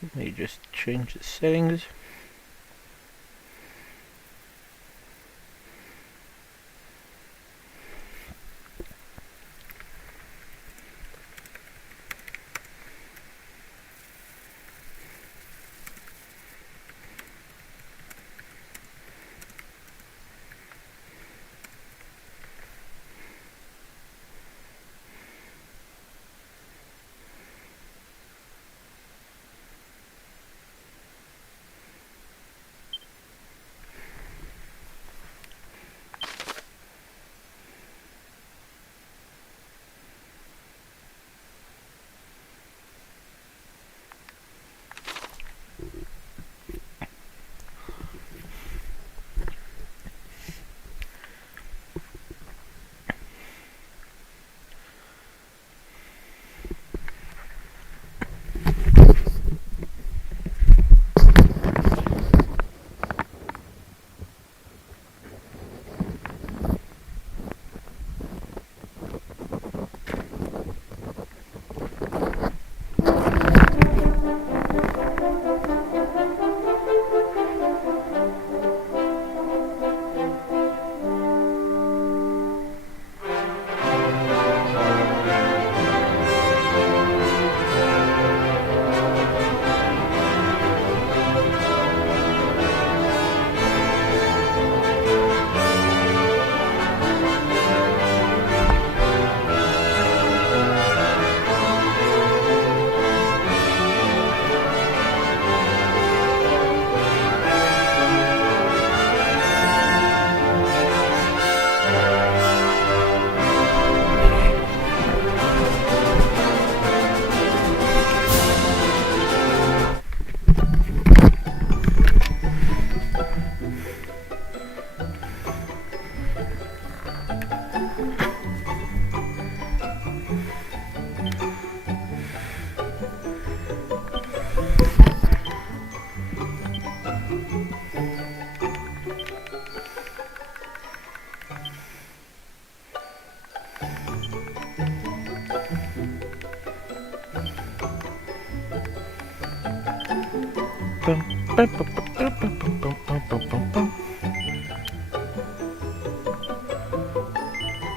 Let me just change the settings.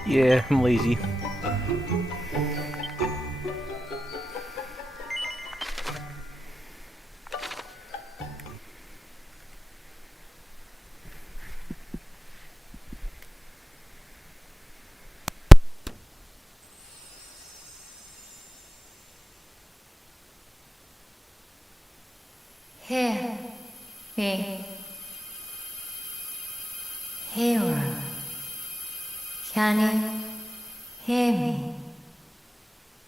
Yeah, I'm lazy. Hear me, hero. Can you hear me?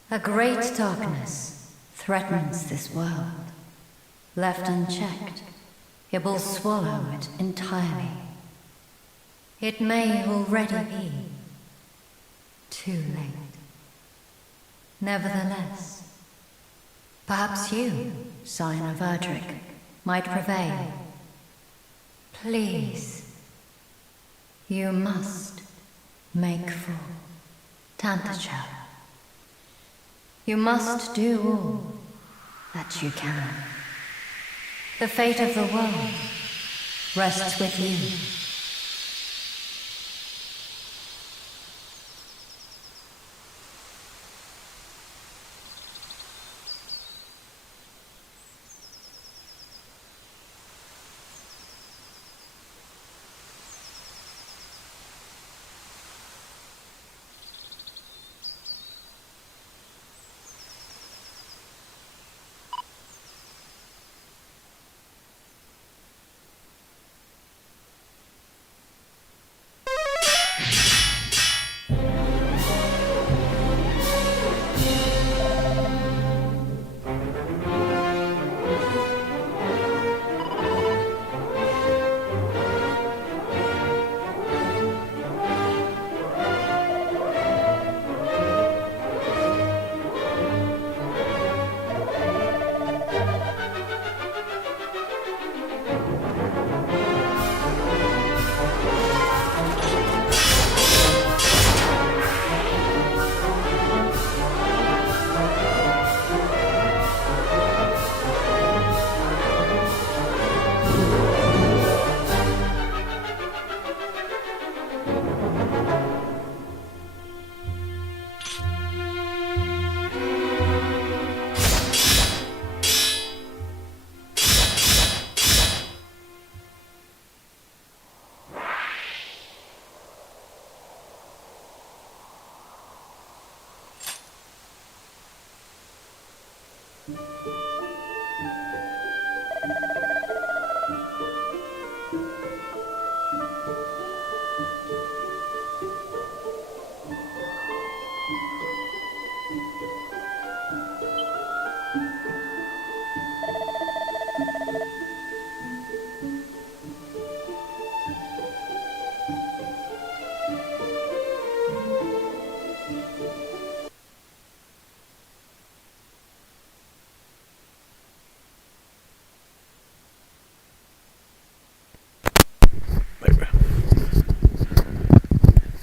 A great darkness threatens this world. Left unchecked, it will swallow it entirely. It may already be too late. Nevertheless, perhaps you, Scion of Erdrick, might prevail. Please, you must make for Tantacha. You must do all that you can. The fate of the world rests with you.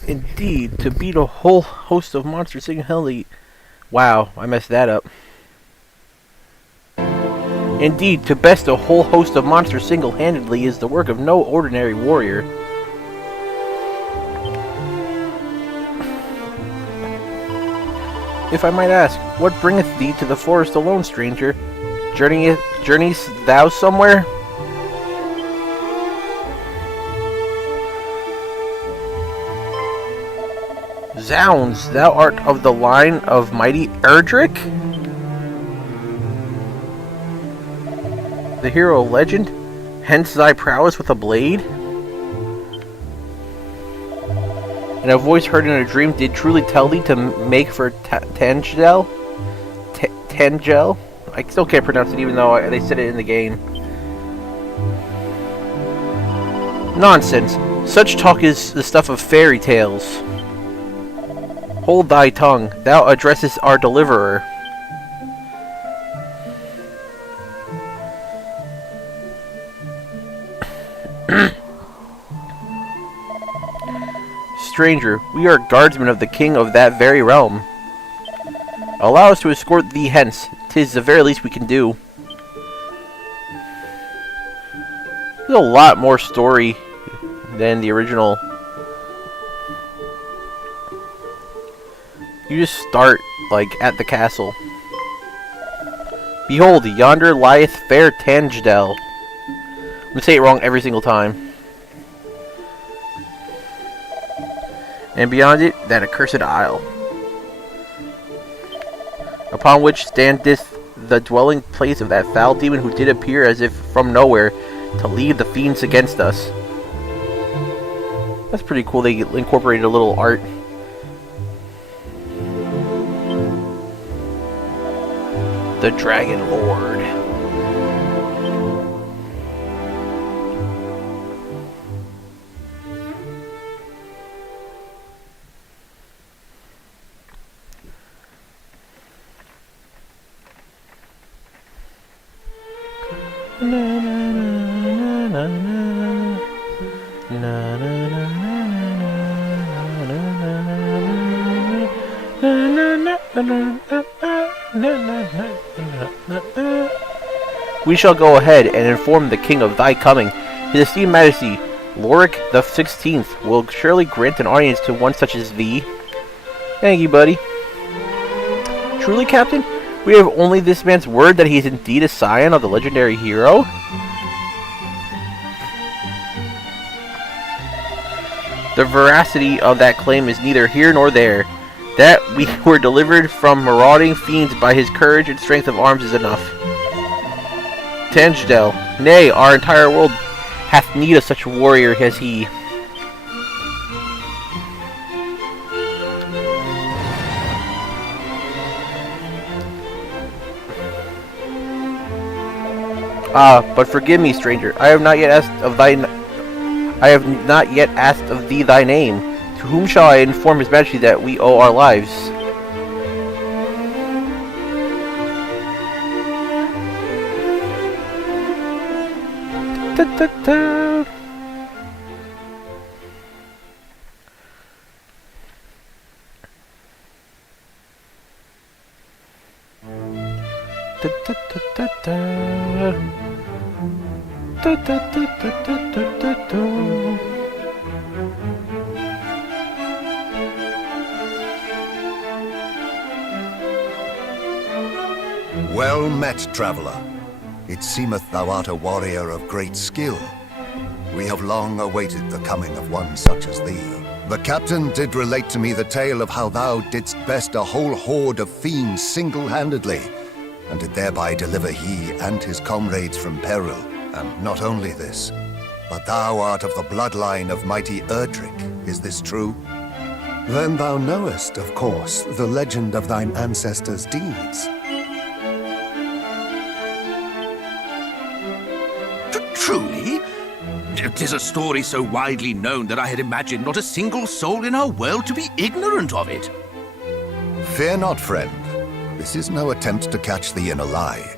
Indeed, to beat a whole host of monsters single-handedly... Wow, I messed that up. Indeed, to best a whole host of monsters single-handedly is the work of no ordinary warrior. If I might ask, what bringeth thee to the forest alone, stranger? Journeyest thou somewhere? Zounds, thou art of the line of mighty Erdrick? The hero legend? Hence thy prowess with a blade? And a voice heard in a dream did truly tell thee to make for Tangel? Tangel? I still can't pronounce it even though they said it in the game. Nonsense. Such talk is the stuff of fairy tales. Hold thy tongue. Thou addressest our deliverer. Stranger, we are guardsmen of the king of that very realm. Allow us to escort thee hence. 'Tis the very least we can do. There's a lot more story than the original. You just start, like, at the castle. Behold, yonder lieth fair Tangedel. I'm gonna say it wrong every single time. And beyond it, that accursed isle, upon which standeth the dwelling place of that foul demon who did appear as if from nowhere to lead the fiends against us. That's pretty cool. They incorporated a little art. The Dragon Lord. We shall go ahead and inform the king of thy coming. His esteemed majesty, Loric the 16th, will surely grant an audience to one such as thee. Thank you, buddy. Truly, Captain? We have only this man's word that he is indeed a scion of the legendary hero? The veracity of that claim is neither here nor there. That we were delivered from marauding fiends by his courage and strength of arms is enough. Tangedel, nay, our entire world hath need of such a warrior as he. But forgive me, stranger. I have not yet asked of thee thy name. To whom shall I inform His Majesty that we owe our lives? Well met, traveller. It seemeth thou art a warrior of great skill. We have long awaited the coming of one such as thee. The captain did relate to me the tale of how thou didst best a whole horde of fiends single-handedly, and did thereby deliver he and his comrades from peril. And not only this, but thou art of the bloodline of mighty Erdrick. Is this true? Then thou knowest, of course, the legend of thine ancestors' deeds. Truly? 'Tis a story so widely known that I had imagined not a single soul in our world to be ignorant of it. Fear not, friend. This is no attempt to catch thee in a lie.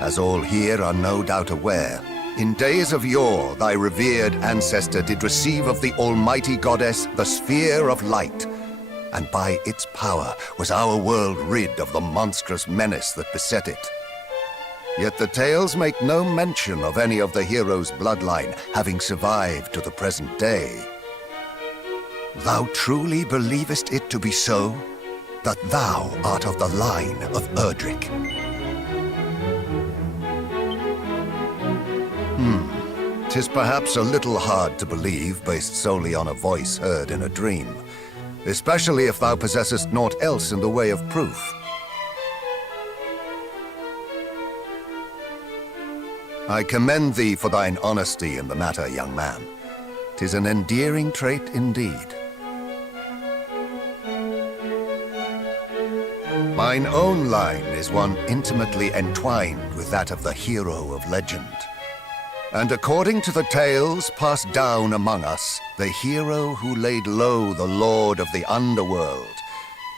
As all here are no doubt aware, in days of yore thy revered ancestor did receive of the almighty goddess the sphere of light, and by its power was our world rid of the monstrous menace that beset it. Yet the tales make no mention of any of the heroes' bloodline having survived to the present day. Thou truly believest it to be so? That thou art of the line of Erdrick? 'Tis perhaps a little hard to believe based solely on a voice heard in a dream, especially if thou possessest naught else in the way of proof. I commend thee for thine honesty in the matter, young man. 'Tis an endearing trait indeed. Mine own line is one intimately entwined with that of the hero of legend. And according to the tales passed down among us, the hero who laid low the lord of the underworld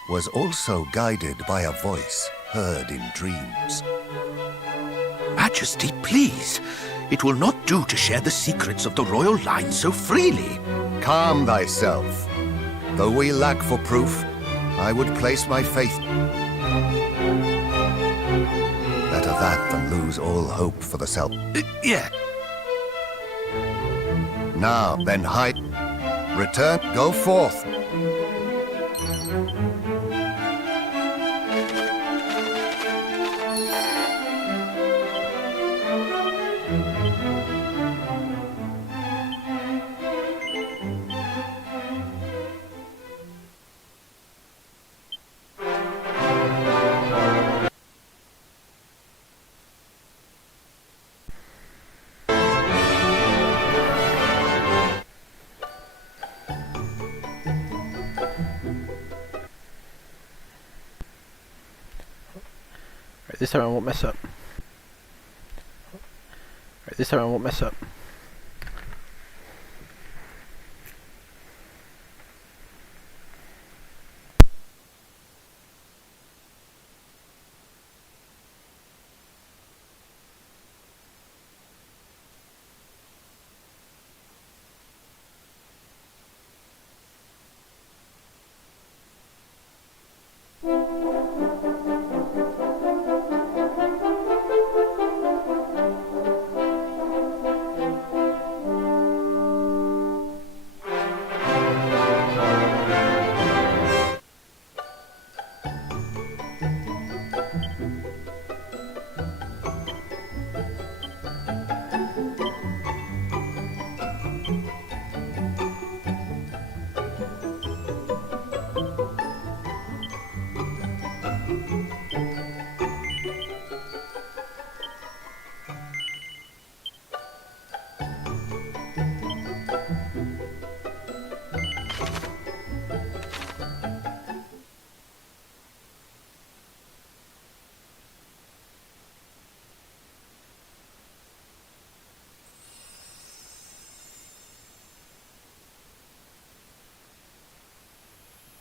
was also guided by a voice heard in dreams. Majesty, please. It will not do to share the secrets of the royal line so freely. Calm thyself. Though we lack for proof, I would place my faith. Better that than lose all hope for the self. Yeah. Now, then, hide. Return, go forth. This time I won't mess up. This time I won't mess up.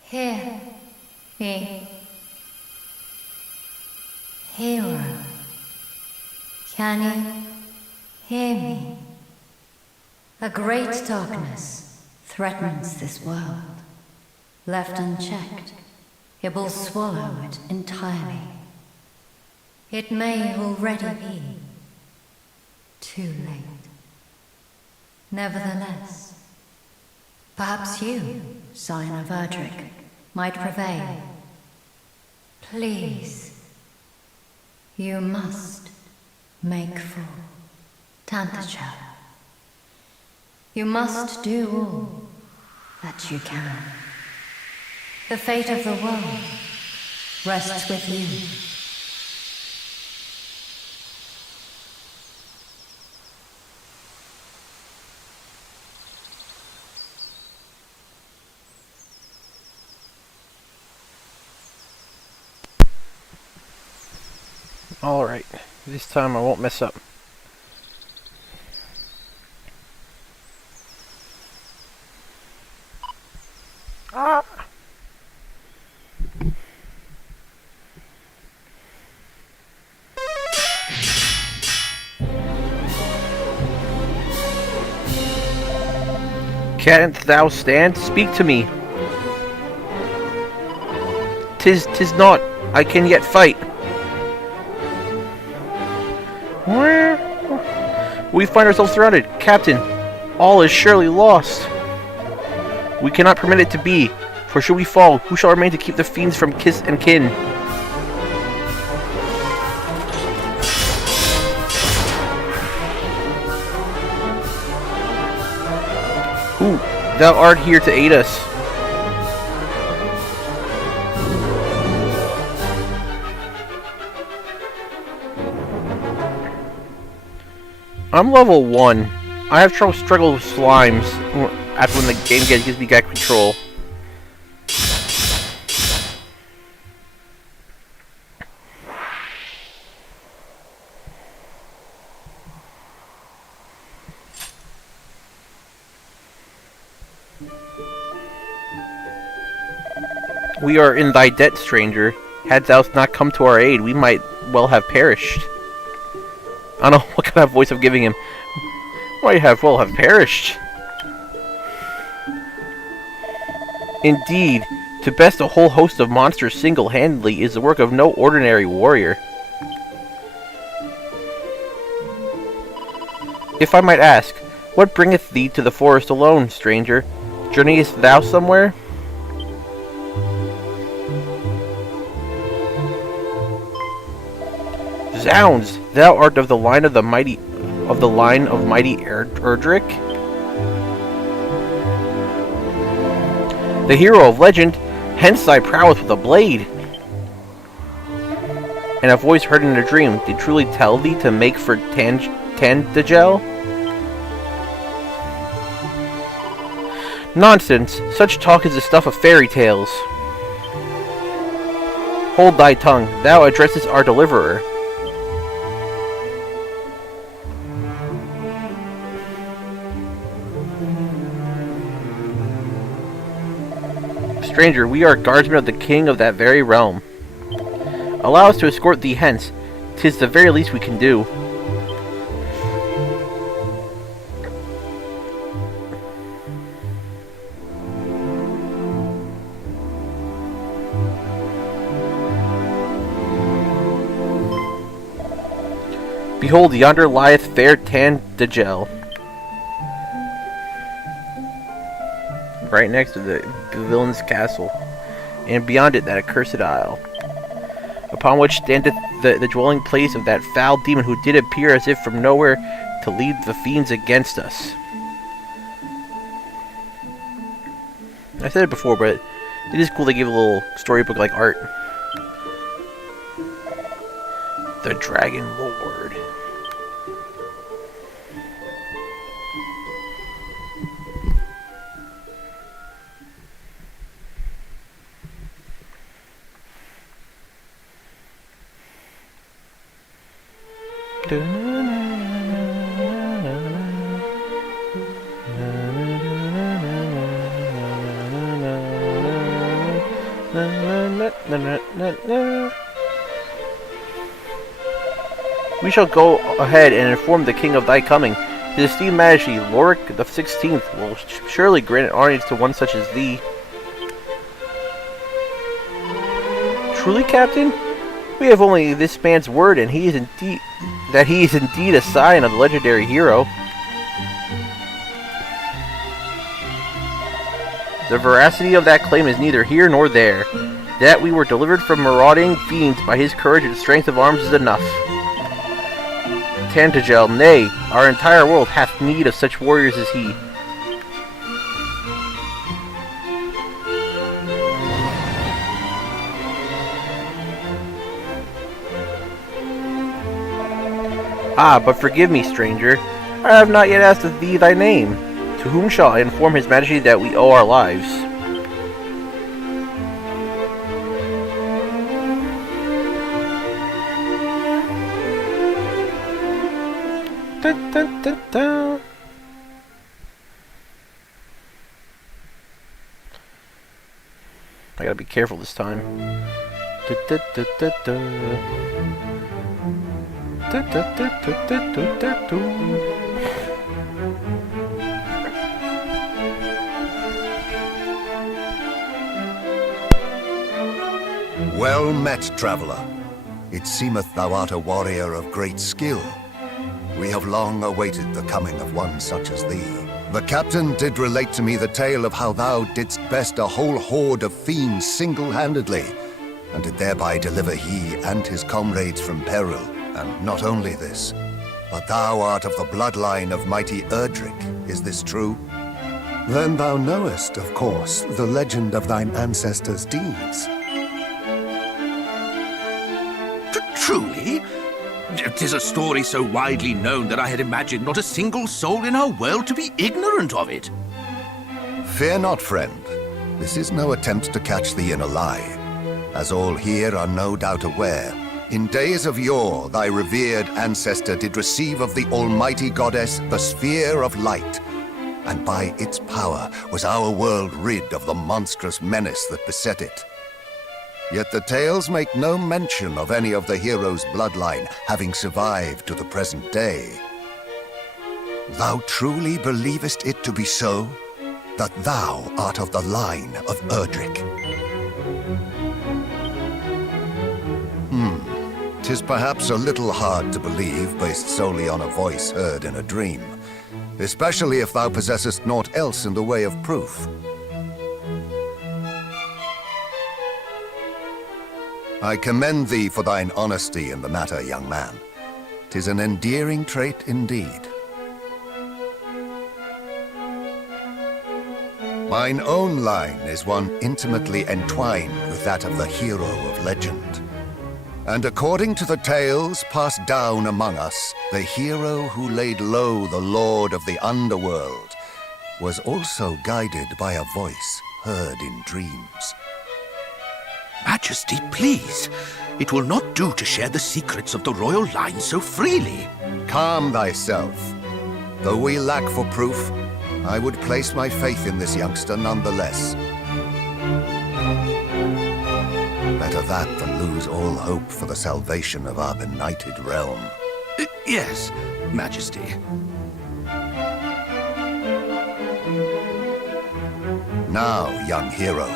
Hear me, hero. Can you hear me? A great darkness threatens this world. Left unchecked, it will swallow it entirely. It may already be too late. Nevertheless, perhaps you, Scion of Erdrick, might prevail. Please, you must make for Tantacha. You must do all that you can. The fate of the world rests with you. Alright, this time I won't mess up. Ah! Canst thou stand? Speak to me. Tis not. I can yet fight. We find ourselves surrounded. Captain, all is surely lost. We cannot permit it to be, for should we fall, who shall remain to keep the fiends from kiss and kin? Who, thou art here to aid us. I'm level 1. I have trouble struggling with slimes after when the game gives me that control. We are in thy debt, stranger. Had thou not come to our aid, we might well have perished. I don't know what kind of voice I'm giving him. Might have well have perished. Indeed, to best a whole host of monsters single-handedly is the work of no ordinary warrior. If I might ask, what bringeth thee to the forest alone, stranger? Journeyest thou somewhere? Zounds! Thou art of the line of mighty Erdrick? The hero of legend, hence thy prowess with a blade. And a voice heard in a dream did truly tell thee to make for Tandagel? Nonsense! Such talk is the stuff of fairy tales. Hold thy tongue, thou addressest our deliverer. Stranger, we are guardsmen of the king of that very realm. Allow us to escort thee hence. 'Tis the very least we can do. Behold, yonder lieth fair Tandagel. Right next to the villain's castle, and beyond it that accursed isle, upon which standeth the dwelling place of that foul demon who did appear as if from nowhere to lead the fiends against us. I said it before, but it is cool they give a little storybook-like art. The Dragon Lord. We shall go ahead and inform the king of thy coming. His esteemed majesty, Erdrick the 16th, will surely grant an audience to one such as thee. Truly, Captain? We have only this man's word, and he is indeed a scion of the legendary hero. The veracity of that claim is neither here nor there. That we were delivered from marauding fiends by his courage and strength of arms is enough. Tandagel, nay, our entire world hath need of such warriors as he. Ah, but forgive me, stranger. I have not yet asked of thee thy name. To whom shall I inform his majesty that we owe our lives? dun, dun, dun, dun. I gotta be careful this time. Du, du, du, du, du. Du, du, du, du, du, du, du. Well met, traveler. It seemeth thou art a warrior of great skill. We have long awaited the coming of one such as thee. The captain did relate to me the tale of how thou didst best a whole horde of fiends single-handedly, and did thereby deliver he and his comrades from peril. And not only this, but thou art of the bloodline of mighty Erdrick. Is this true? Then thou knowest, of course, the legend of thine ancestors' deeds. Truly? 'Tis a story so widely known that I had imagined not a single soul in our world to be ignorant of it. Fear not, friend. This is no attempt to catch thee in a lie. As all here are no doubt aware, in days of yore thy revered ancestor did receive of the almighty goddess the sphere of light, and by its power was our world rid of the monstrous menace that beset it. Yet the tales make no mention of any of the heroes' bloodline having survived to the present day. Thou truly believest it to be so? That thou art of the line of Erdrick? 'Tis perhaps a little hard to believe based solely on a voice heard in a dream, especially if thou possessest naught else in the way of proof. I commend thee for thine honesty in the matter, young man. 'Tis an endearing trait indeed. Mine own line is one intimately entwined with that of the hero of legend. And according to the tales passed down among us, the hero who laid low the lord of the underworld was also guided by a voice heard in dreams. Majesty, please. It will not do to share the secrets of the royal line so freely. Calm thyself. Though we lack for proof, I would place my faith in this youngster nonetheless. Better that than lose all hope for the salvation of our benighted realm. Yes, Majesty. Now, young hero,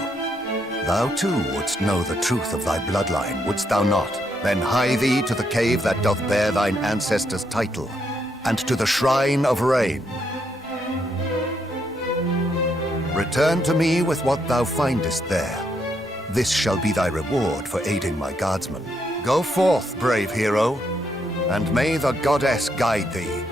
thou too wouldst know the truth of thy bloodline, wouldst thou not? Then hie thee to the cave that doth bear thine ancestors' title, and to the Shrine of Rain. Return to me with what thou findest there. This shall be thy reward for aiding my guardsmen. Go forth, brave hero, and may the goddess guide thee.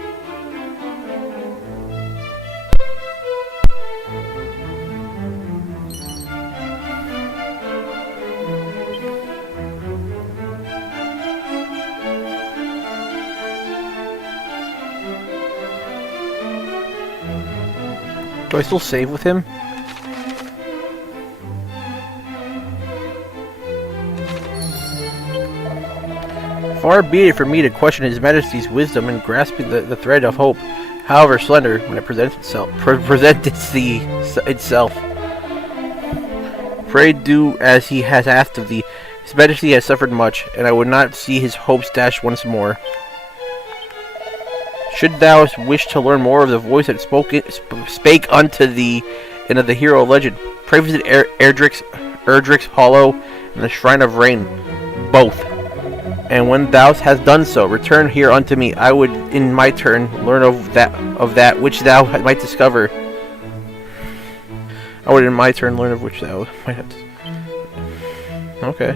Do I still save with him? Far be it from me to question His Majesty's wisdom in grasping the thread of hope, however slender, when it presents itself. Pray do as he has asked of thee. His Majesty has suffered much, and I would not see his hopes dashed once more. Should thou wish to learn more of the voice that spake unto thee and of the hero legend, pray visit Erdrick's Hollow and the Shrine of Rain, both. And when thou hast done so, return here unto me. I would, in my turn, learn of that which thou might discover. I would, in my turn, learn of which thou might have. Okay.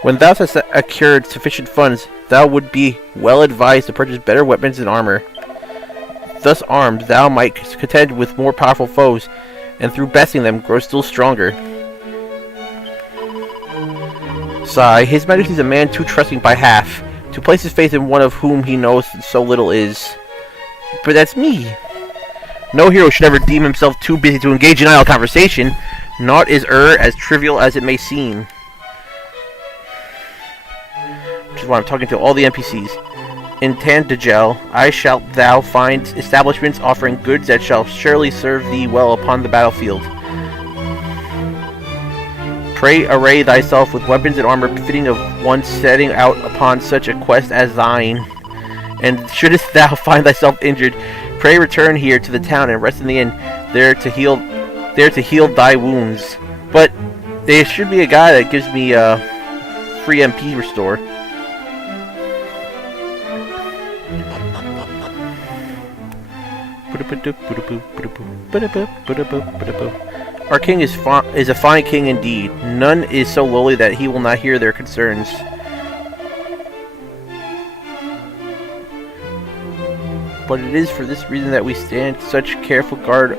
When thou hast acquired sufficient funds, thou would be well advised to purchase better weapons and armor. Thus armed, thou might contend with more powerful foes, and through besting them, grow still stronger. Sigh, His Majesty is a man too trusting by half, to place his faith in one of whom he knows so little is. But that's me. No hero should ever deem himself too busy to engage in idle conversation, naught is as trivial as it may seem. Which is why I'm talking to all the NPCs. In Tandagel, I shalt thou find establishments offering goods that shall surely serve thee well upon the battlefield. Pray array thyself with weapons and armor befitting of one setting out upon such a quest as thine. And shouldest thou find thyself injured, pray return here to the town and rest in the inn, there to heal thy wounds. But there should be a guy that gives me free MP restore. Our king is a fine king indeed. None is so lowly that he will not hear their concerns. But it is for this reason that we stand such careful guard.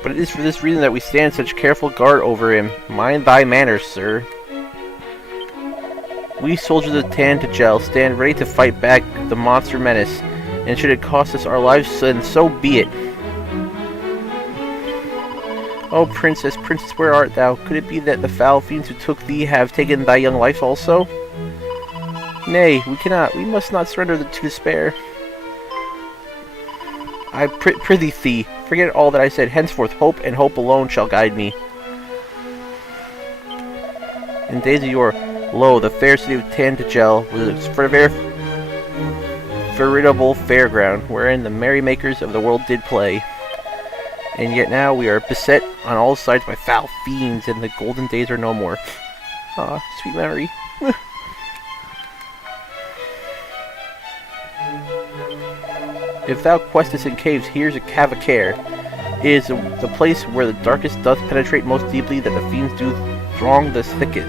But it is for this reason that we stand such careful guard over him. Mind thy manners, sir. We soldiers of Tandagel stand ready to fight back the monster menace, and should it cost us our lives, then so be it. Oh, princess, princess, where art thou? Could it be that the foul fiends who took thee have taken thy young life also? Nay, we cannot. We must not surrender to despair. I prithee thee, forget all that I said. Henceforth, hope and hope alone shall guide me. In days of yore, lo, the fair city of Tandagel was a veritable fairground, wherein the merrymakers of the world did play. And yet now we are beset on all sides by foul fiends, and the golden days are no more. Ah, sweet memory. If thou questest in caves, here's a cave of care. It is the place where the darkest doth penetrate most deeply, that the fiends do throng the thickest.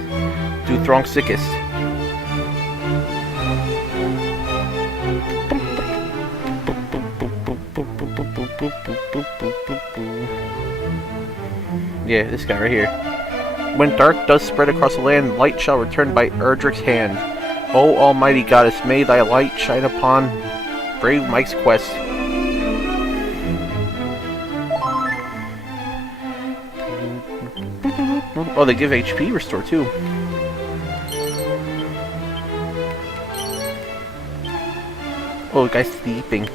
Yeah, this guy right here. When dark does spread across the land, light shall return by Erdrick's hand. O almighty goddess, may thy light shine upon brave Mike's quest. Oh, they give HP restore too. Oh, the guy's sleeping.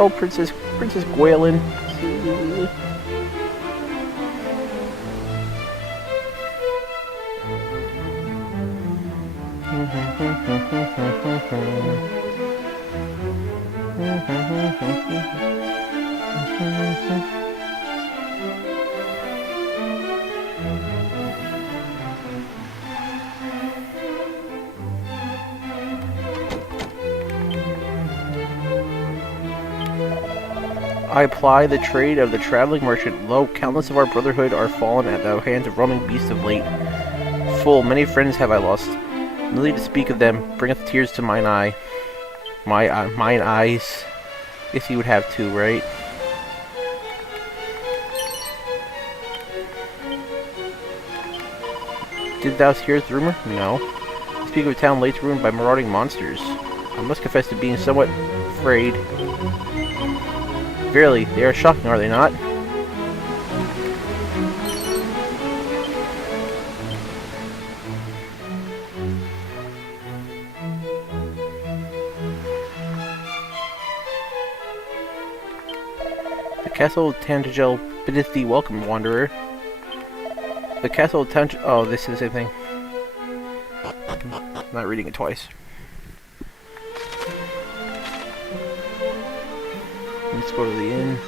Oh, Princess Gwalin. I ply the trade of the traveling merchant. Lo, countless of our brotherhood are fallen at the hands of roaming beasts of late. Full many friends have I lost. Merely to speak of them bringeth tears to mine eye. Mine eyes. Guess you would have two, right? Did thou hear the rumor? No. I speak of a town late ruined by marauding monsters. I must confess to being somewhat afraid. Verily, they are shocking, are they not? The castle of Tandagel biddeth thee welcome, wanderer. The castle of Tandagel... Oh, this is the same thing. I'm not reading it twice. Let's go to the inn.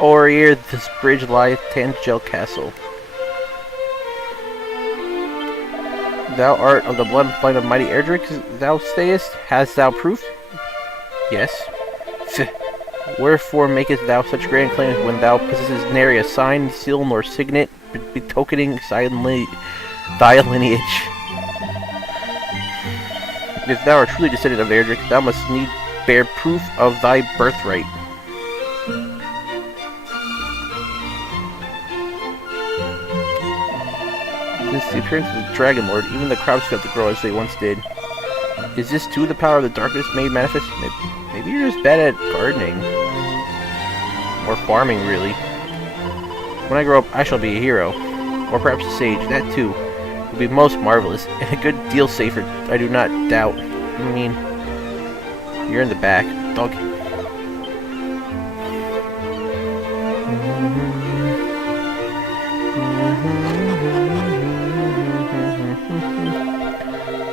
O'er this bridge lieth Tandagel Castle. Thou art of the bloodline of mighty Erdrick, thou sayest? Hast thou proof? Yes. Wherefore makest thou such grand claims when thou possessest nary a sign, seal, nor signet, betokening thy lineage? If thou art truly descended of Erdrick, thou must need bear proof of thy birthright. Since the appearance of the Dragon Lord, even the crops failed to grow as they once did. Is this too the power of the darkness made manifest? Maybe you're just bad at gardening. Or farming, really. When I grow up, I shall be a hero. Or perhaps a sage. That, too, will be most marvelous, and a good deal safer, I do not doubt. I mean, you're in the back. Dog.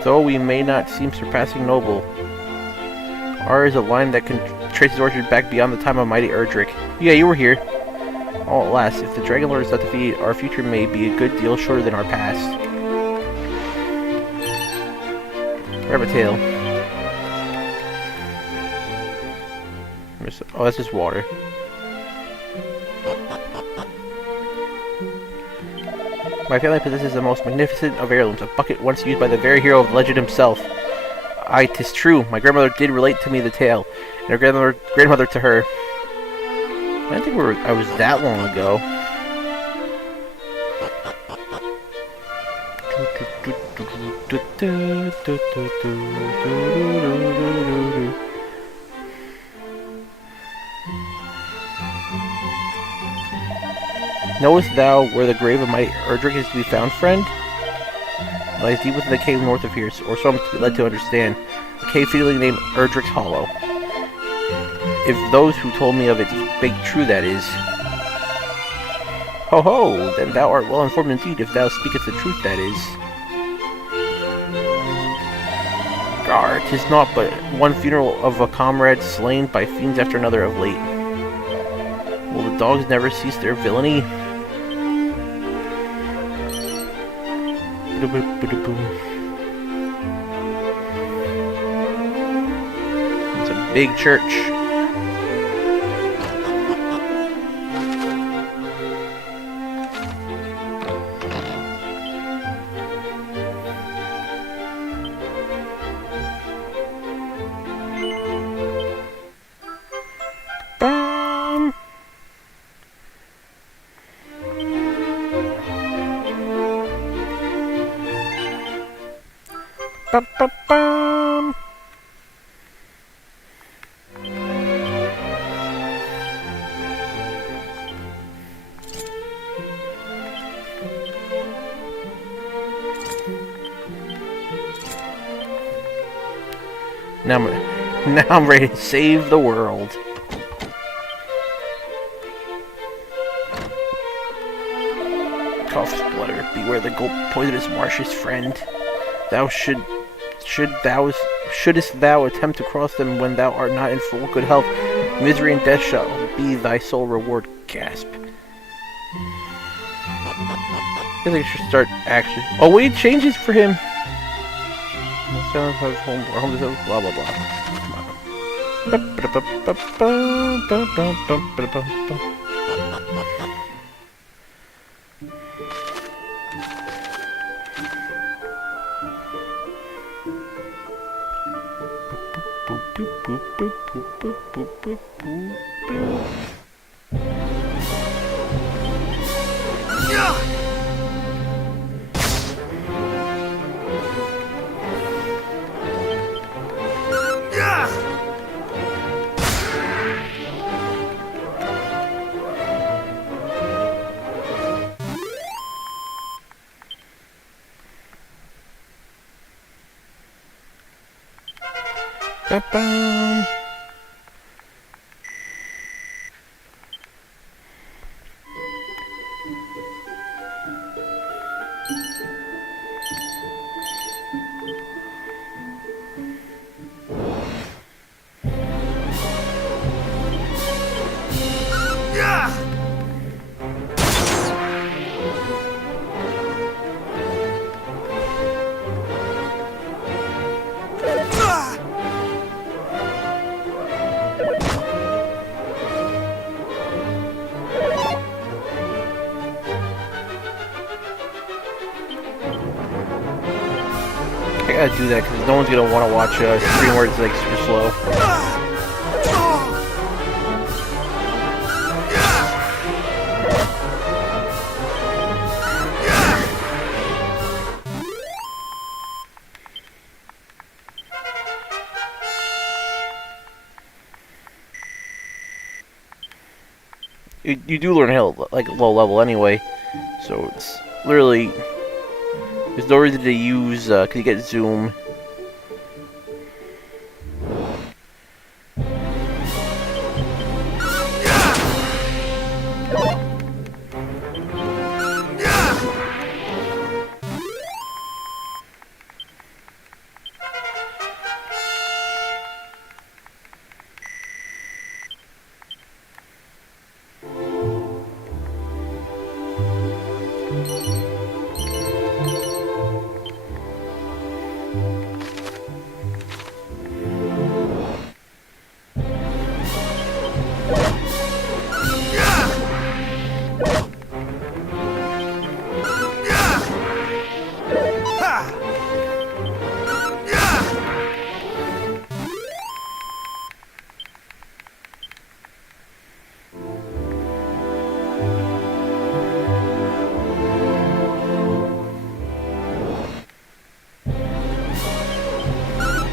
Though we may not seem surpassing noble, ours is a line that can trace its origin back beyond the time of mighty Erdrick. Yeah, you were here. Oh, alas, if the Dragon Lord is not defeated, our future may be a good deal shorter than our past. Rabbit tail. Oh, that's just water. My family possesses the most magnificent of heirlooms, a bucket once used by the very hero of legend himself. Aye, 'tis true. My grandmother did relate to me the tale, and her grandmother to her. I don't think I was that long ago. Knowest thou where the grave of mighty Erdrick is to be found, friend? It lies deep within the cave north of here, or so I'm led to understand. A cave fittingly named Erdrick's Hollow. If those who told me of it speak true, that is. Ho ho! Then thou art well informed indeed, if thou speakest the truth, that is. Gar, 'tis naught but one funeral of a comrade slain by fiends after another of late. Will the dogs never cease their villainy? It's a big church. Ba-ba-bum. Now I'm ready to save the world. Cough splutter, beware the poisonous marshes, friend. Thou shouldest thou attempt to cross them when thou art not in full good health, misery and death shall be thy sole reward. Gasp. I think I should start action. Oh wait, it changes for him. Home, blah blah blah. Ba-bum. I gotta do that because no one's gonna want to watch a stream where it's like super slow. You do learn hell like low level anyway, so it's literally there's no reason to use because you get zoom.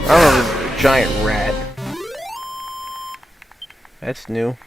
I don't know if it's a giant rat. That's new.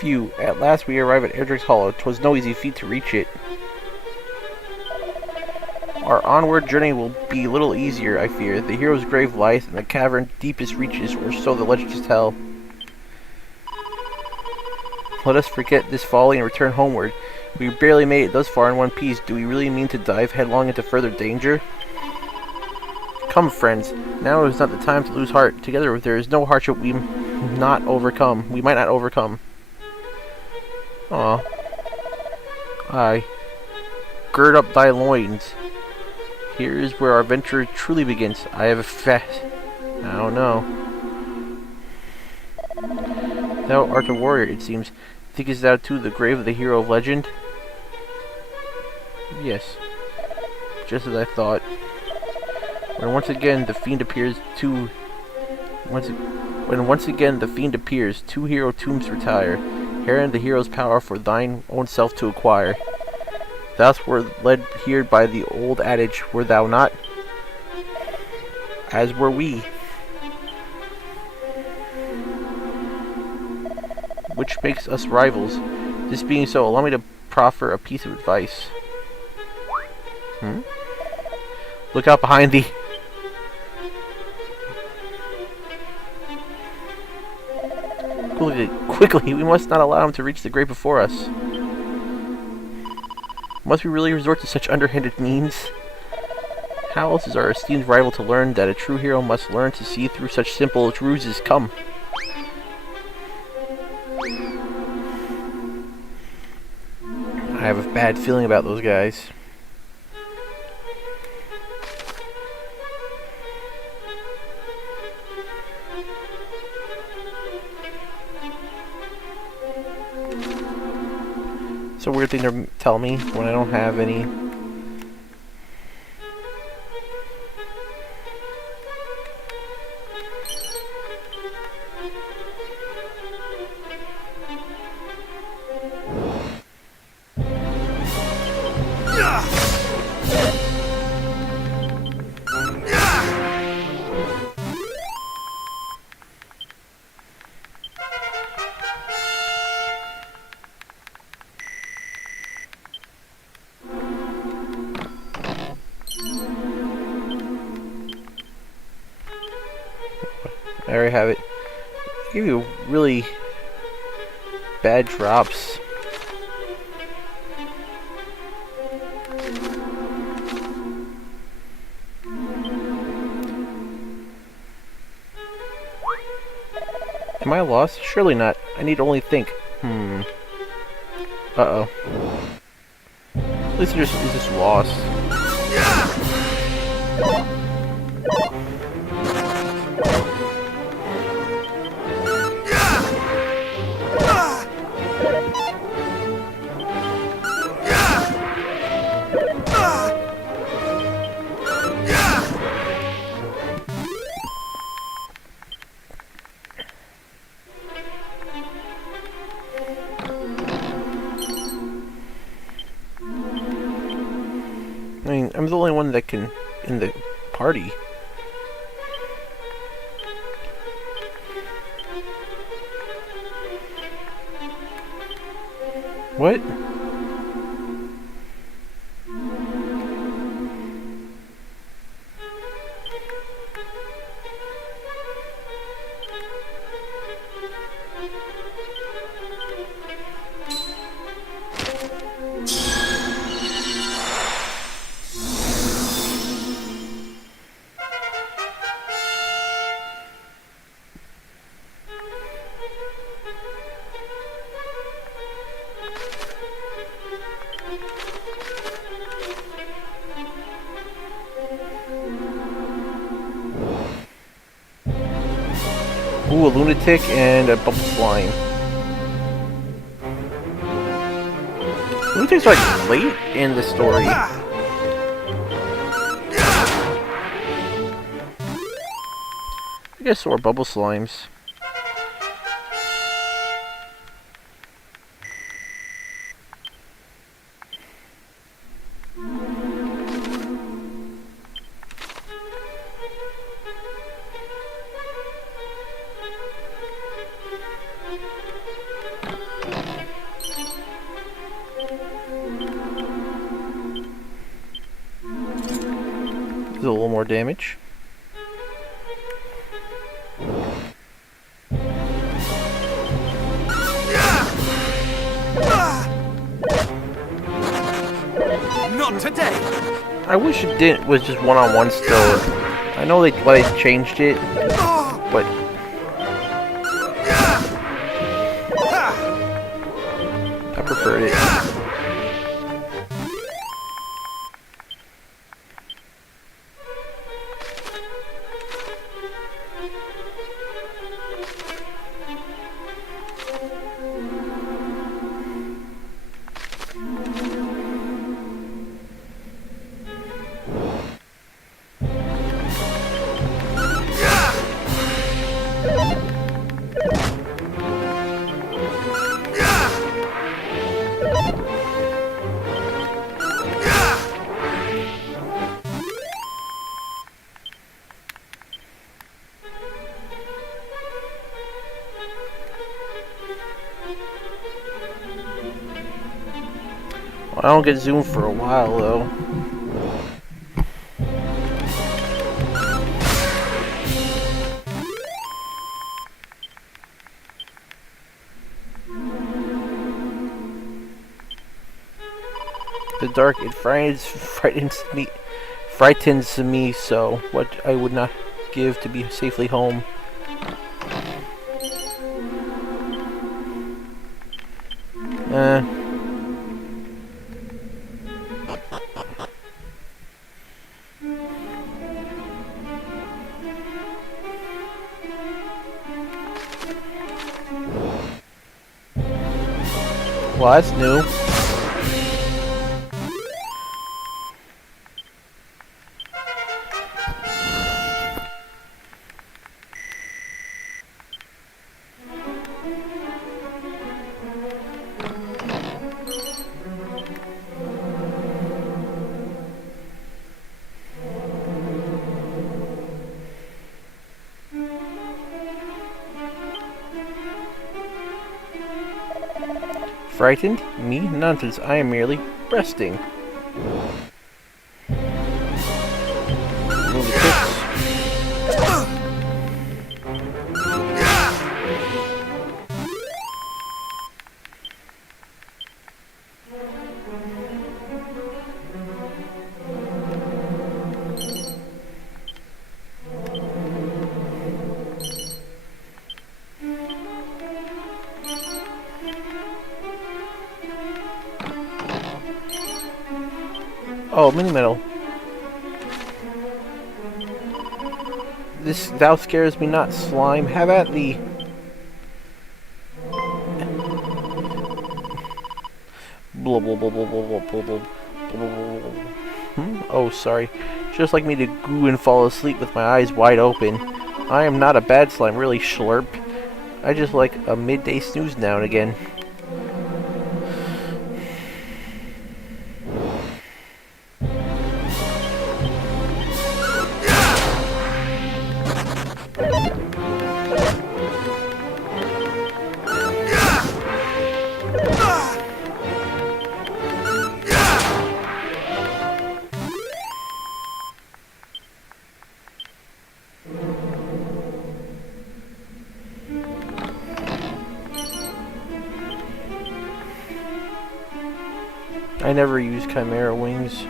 Phew, at last we arrive at Erdrick's Hollow. 'Twas no easy feat to reach it. Our onward journey will be a little easier, I fear. The hero's grave lieth in the cavern deepest reaches, or so the legends tell. Let us forget this folly and return homeward. We barely made it thus far in one piece. Do we really mean to dive headlong into further danger? Come, friends. Now is not the time to lose heart. Together there is no hardship we might not overcome. Aw. Aye. Gird up thy loins. Here is where our adventure truly begins. I have a I don't know. Thou art a warrior, it seems. Thinkest thou too the grave of the hero of legend? Yes. Just as I thought. When once again the fiend appears, two hero tombs retire. Heir the hero's power for thine own self to acquire. Thou wert led here by the old adage, were thou not? As were we. Which makes us rivals. This being so, allow me to proffer a piece of advice. Look out behind thee. Quickly, we must not allow him to reach the grave before us. Must we really resort to such underhanded means? How else is our esteemed rival to learn that a true hero must learn to see through such simple ruses? Come. I have a bad feeling about those guys. It's a weird thing to tell me when I don't have any. There we have it. Give you really bad drops. Am I lost? Surely not. I need only think. Uh-oh. At least he's just lost. I mean, I'm the only one that can in the party. What? Ooh, a lunatic and a bubble slime. Lunatic's like late in the story. I guess so are bubble slimes. A little more damage. Not today! I wish it was just one-on-one still. I know they changed it, but I preferred it. I don't get zoomed for a while though. The dark, it frightens me so. What I would not give to be safely home. Well, that's new. Frightened? Me? Nonsense. I am merely resting. Oh, mini medal. This thou scares me not, slime. Have at thee. Blah blah blah blah blah blah blah blah blah blah. Oh, sorry. Just like me to goo and fall asleep with my eyes wide open. I am not a bad slime, really, Schlurp. I just like a midday snooze now and again. I never use Chimera wings.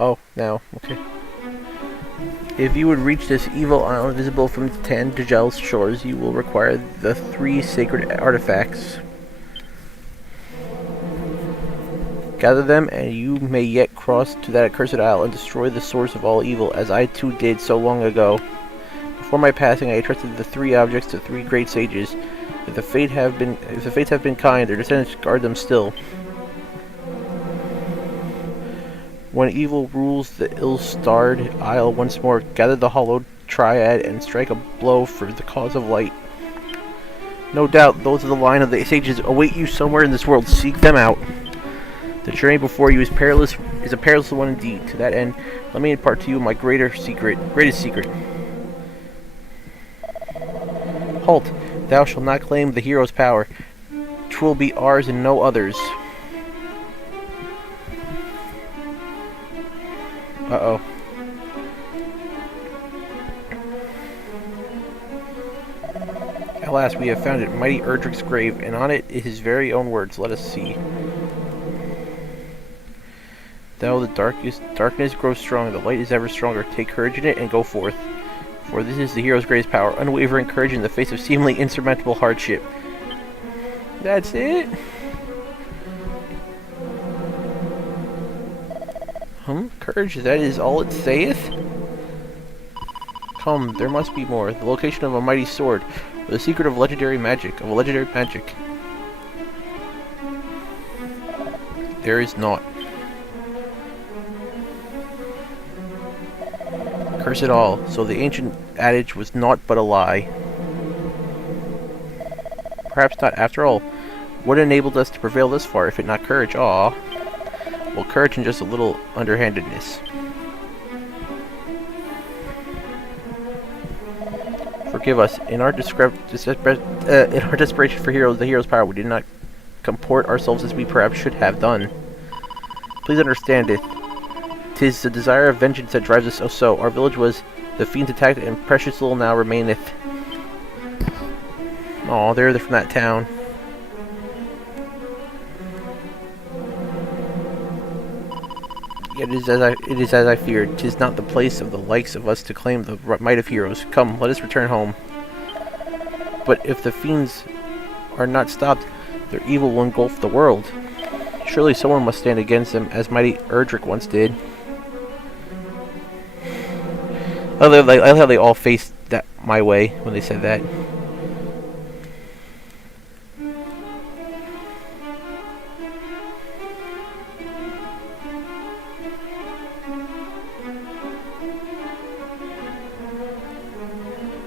Oh, now, okay. If you would reach this evil island visible from Tandagel's shores, you will require the 3 sacred artifacts. Gather them, and you may yet cross to that accursed isle and destroy the source of all evil, as I too did so long ago. Before my passing, I entrusted the 3 objects to 3 great sages. If the fates have been kind, their descendants guard them still. When evil rules the ill-starred isle once more, gather the hollowed triad and strike a blow for the cause of light. No doubt, those of the line of the sages await you somewhere in this world. Seek them out. The journey before you is a perilous one indeed. To that end, let me impart to you my greatest secret. Halt! Thou shalt not claim the hero's power. 'Twill be ours and no others. Uh-oh. At last we have found it, mighty Erdrick's grave, and on it his very own words. Let us see. Though the darkness grows strong, the light is ever stronger. Take courage in it and go forth. For this is the hero's greatest power, unwavering courage in the face of seemingly insurmountable hardship. That's it? Courage, that is all it saith? Come, there must be more. The location of a mighty sword, or the secret of legendary magic, There is naught. Curse it all. So the ancient adage was naught but a lie. Perhaps not after all. What enabled us to prevail this far, if it not courage? Aw. Well, courage and just a little underhandedness. Forgive us. In our desperation for the hero's power, we did not comport ourselves as we perhaps should have done. Please understand it. 'Tis the desire of vengeance that drives us so. Our village was the fiends attacked, and precious little now remaineth. Aw, they're from that town. Yet it is as I feared. 'Tis not the place of the likes of us to claim the might of heroes. Come, let us return home. But if the fiends are not stopped, their evil will engulf the world. Surely someone must stand against them, as mighty Erdrick once did. I love how they all faced that my way when they said that.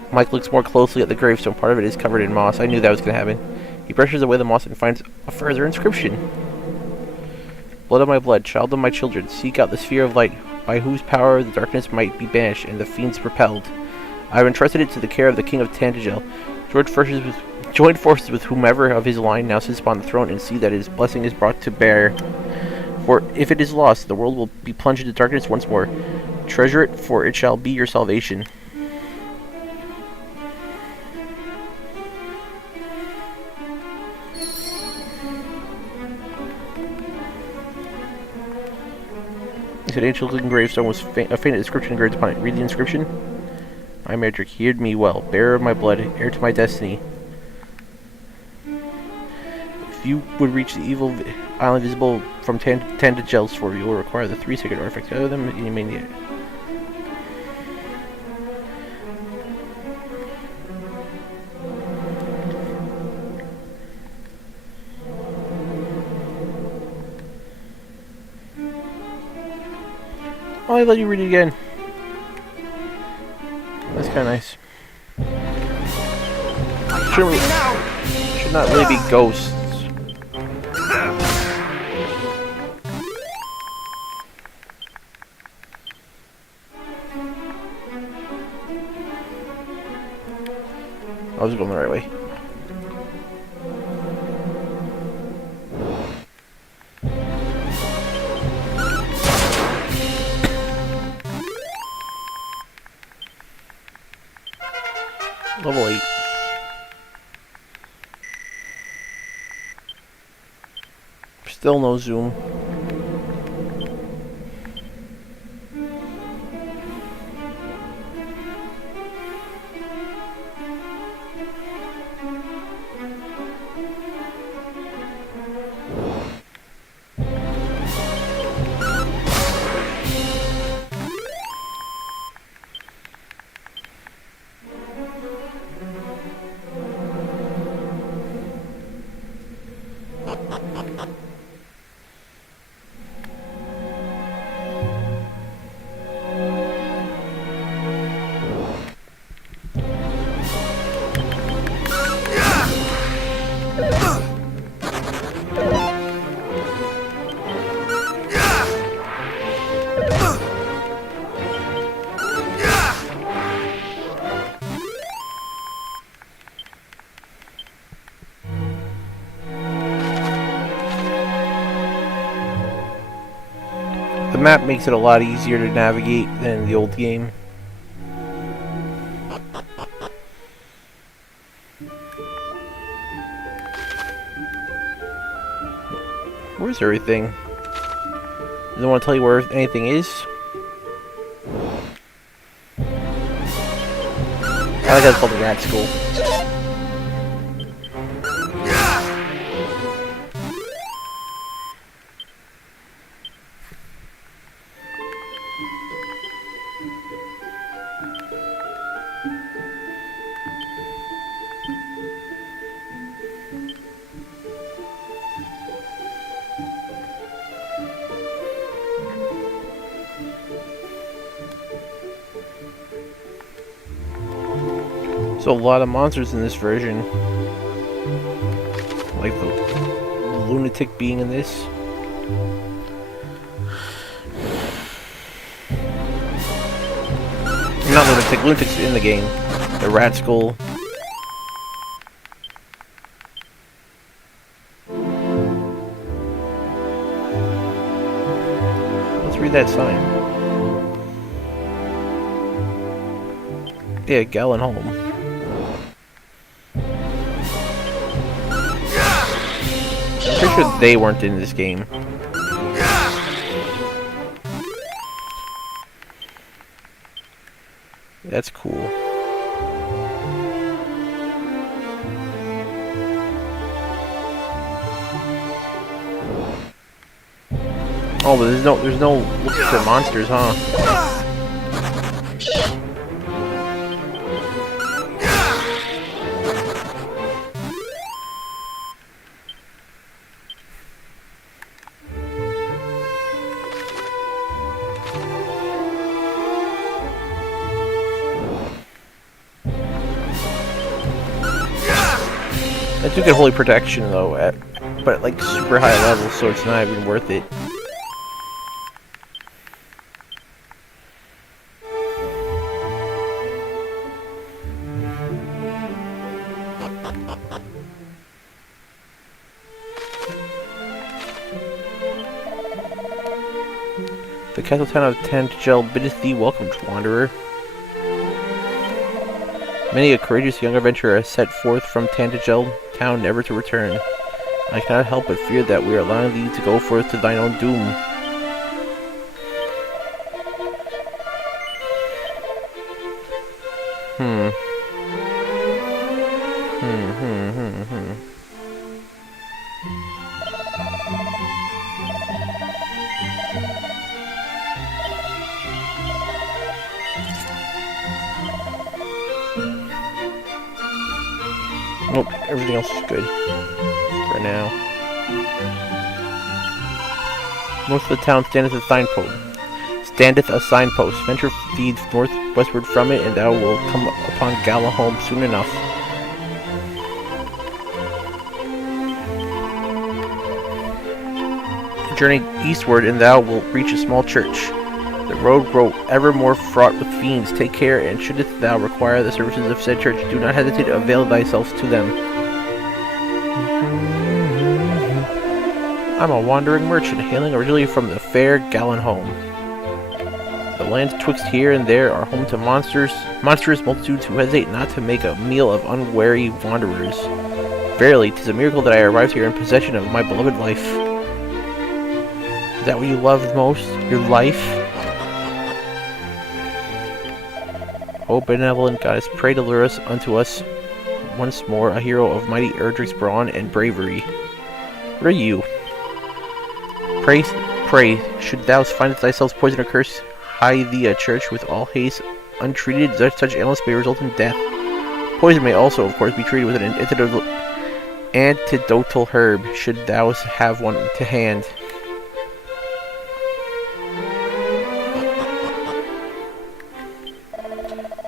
Mike looks more closely at the gravestone. Part of it is covered in moss. I knew that was going to happen. He brushes away the moss and finds a further inscription. Blood of my blood, child of my children, seek out the sphere of light, by whose power the darkness might be banished and the fiends repelled. I have entrusted it to the care of the King of Tantagel. George Join forces with whomever of his line now sits upon the throne and see that his blessing is brought to bear. For if it is lost, the world will be plunged into darkness once more. Treasure it, for it shall be your salvation. He said, ancient looking gravestone was a faint description engraved upon it. Read the inscription. I am Erdrick, hear me well, bearer of my blood, heir to my destiny. If you would reach the evil island visible from Tandagel's for you will require the 3 sacred artifacts. Other than them, you may need it. Oh, I let you read it again. That's kind of nice. Should not really be ghosts. I was going the right way. Level 8. Still no zoom. The map makes it a lot easier to navigate than the old game. Where's everything? Doesn't want to tell you where anything is. I like how it's called the rat school. So a lot of monsters in this version. Like the lunatic being in this. Not lunatic, lunatic's in the game. The rat skull. Let's read that sign. Yeah, Gallon Home. I'm pretty sure they weren't in this game. That's cool. Oh, but there's no looking for monsters, huh? I do get holy protection though, but at like super high levels, so it's not even worth it. The castle town of Tantagel biddeth thee welcome, wanderer. Many a courageous young adventurer has set forth from Tantagel town never to return. I cannot help but fear that we are allowing thee to go forth to thine own doom. Nope, everything else is good for now. Most of the town standeth a signpost. Venture thee northwestward from it, and thou wilt come upon Gallahome soon enough. Journey eastward, and thou wilt reach a small church. The road grow ever more fraught with fiends. Take care, and shouldst thou require the services of said church, do not hesitate to avail thyself to them. I'm a wandering merchant, hailing originally from the fair Gallahome. The lands twixt here and there are home to monstrous multitudes who hesitate not to make a meal of unwary wanderers. Verily, 'tis a miracle that I arrived here in possession of my beloved life. Is that what you love most? Your life? O benevolent goddess, pray to lure us unto us once more, a hero of mighty Erdrick's brawn and bravery. What are you? Pray, should thou find thyself poison or curse, hie thee a church with all haste. Untreated, such illness may result in death. Poison may also, of course, be treated with an antidotal herb, should thou have one to hand.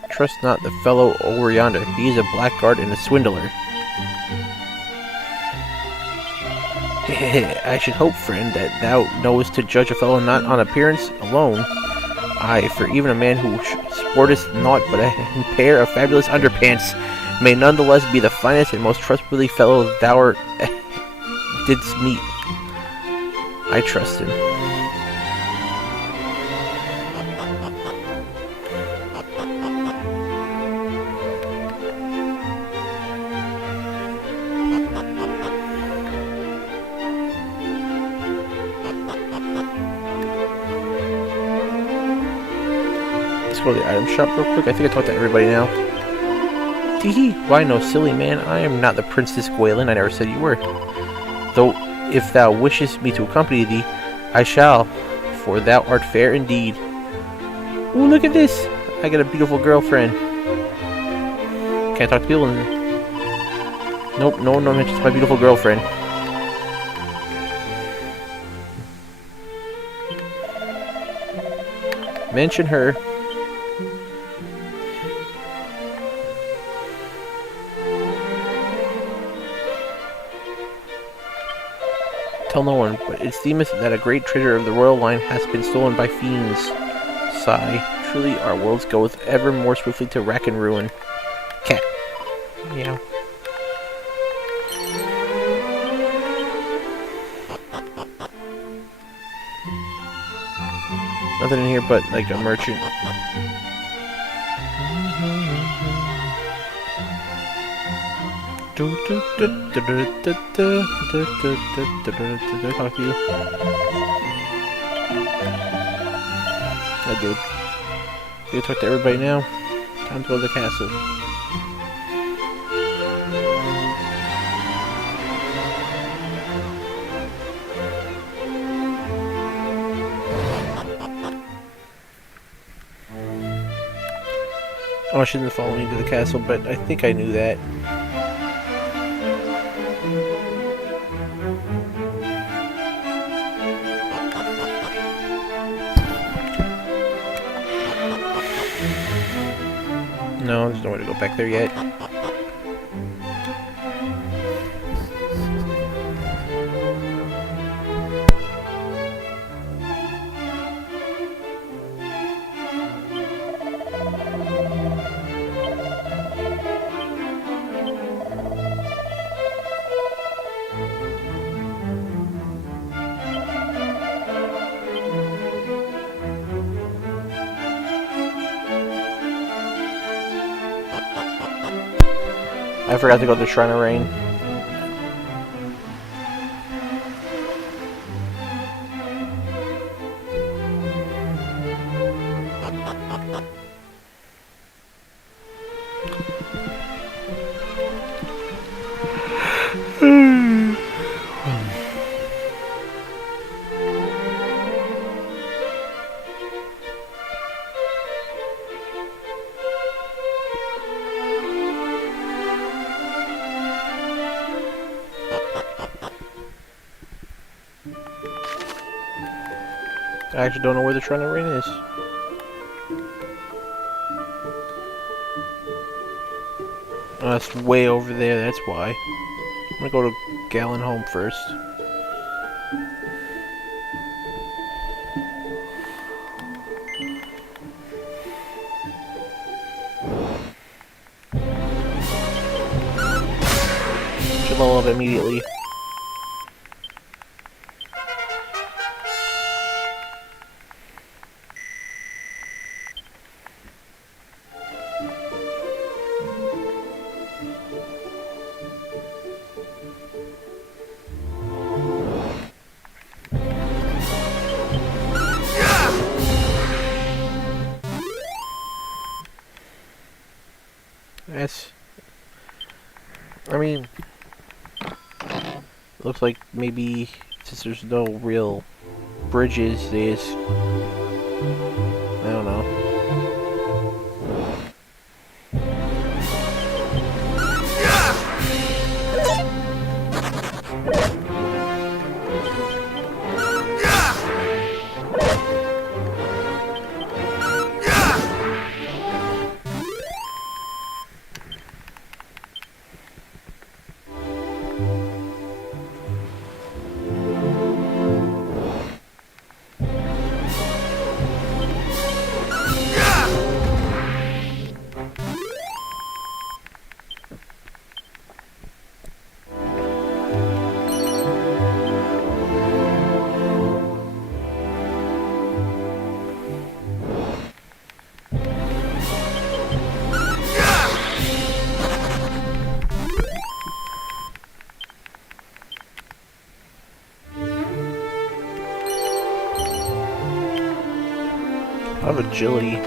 Trust not the fellow over yonder. He is a blackguard and a swindler. I should hope, friend, that thou knowest to judge a fellow not on appearance alone. Aye, for even a man who sporteth naught but a pair of fabulous underpants may nonetheless be the finest and most trustworthy fellow thou didst meet. I trust him. Let's go to the item shop real quick. I think I talked to everybody now. Teehee, why no, silly man? I am not the Princess Gwaelin. I never said you were. Though, if thou wishest me to accompany thee, I shall, for thou art fair indeed. Ooh, look at this! I got a beautiful girlfriend. Can't talk to people. Nope, no mentions to my beautiful girlfriend. Mention her. Tell no one, but it seemeth that a great treasure of the royal line has been stolen by fiends. Sigh. Truly our worlds goeth ever more swiftly to rack and ruin. Cat. Meow. Nothing in here but like a merchant. Talk to you. I did. You talk to everybody now. Time to go to the castle. Oh, I shouldn't follow me to the castle, but I think I knew that. No, there's no way to go back there yet. I forgot to go to the Shrine of Rain. I actually don't know where the Shrine of Rain is. Oh, it's way over there, that's why. I'm gonna go to Gallon Home first. Should level up immediately. That's... I mean... Looks like maybe since there's no real bridges, they just... I don't know. I have agility.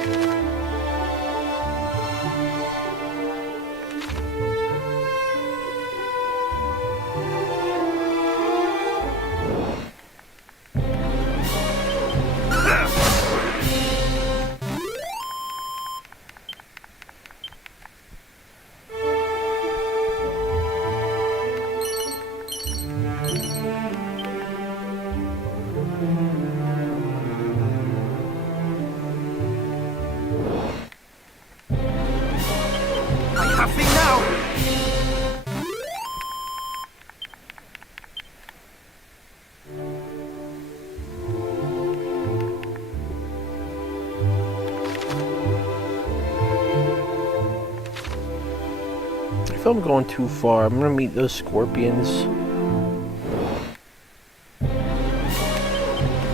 If I'm going too far, I'm gonna meet those scorpions.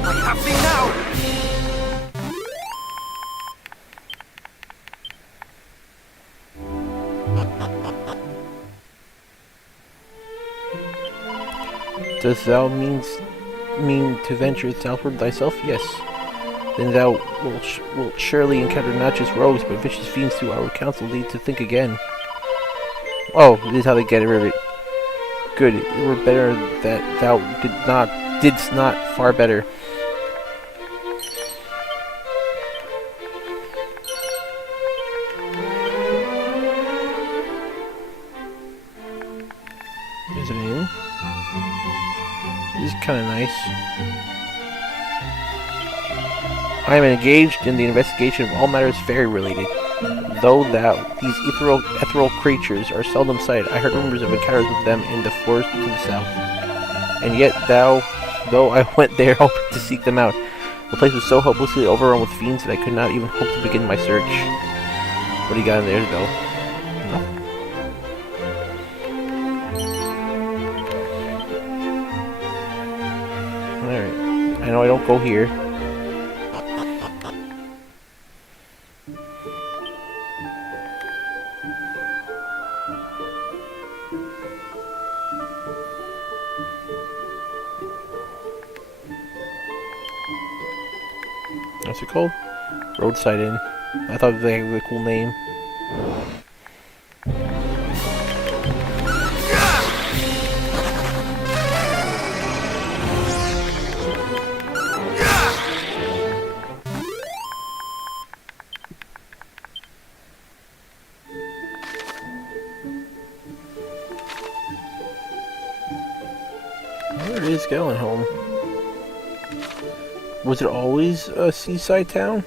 I have thee now! Does thou mean to venture southward thyself? Yes. Then thou wilt surely encounter not just rogues, but vicious fiends too. I would counsel thee to think again. Oh, this is how they get rid of it. Good. It were better that thou didst not far better. Is it in? This is kind of nice. I am engaged in the investigation of all matters fairy related. Though these ethereal creatures are seldom sighted, I heard rumors of encounters with them in the forest to the south. And yet though I went there hoping to seek them out, the place was so hopelessly overrun with fiends that I could not even hope to begin my search. What do you got in there, though? Nothing. Alright. I know I don't go here. What's it called? Roadside Inn. I thought they had a cool name. Where it is going home? Was it always a seaside town?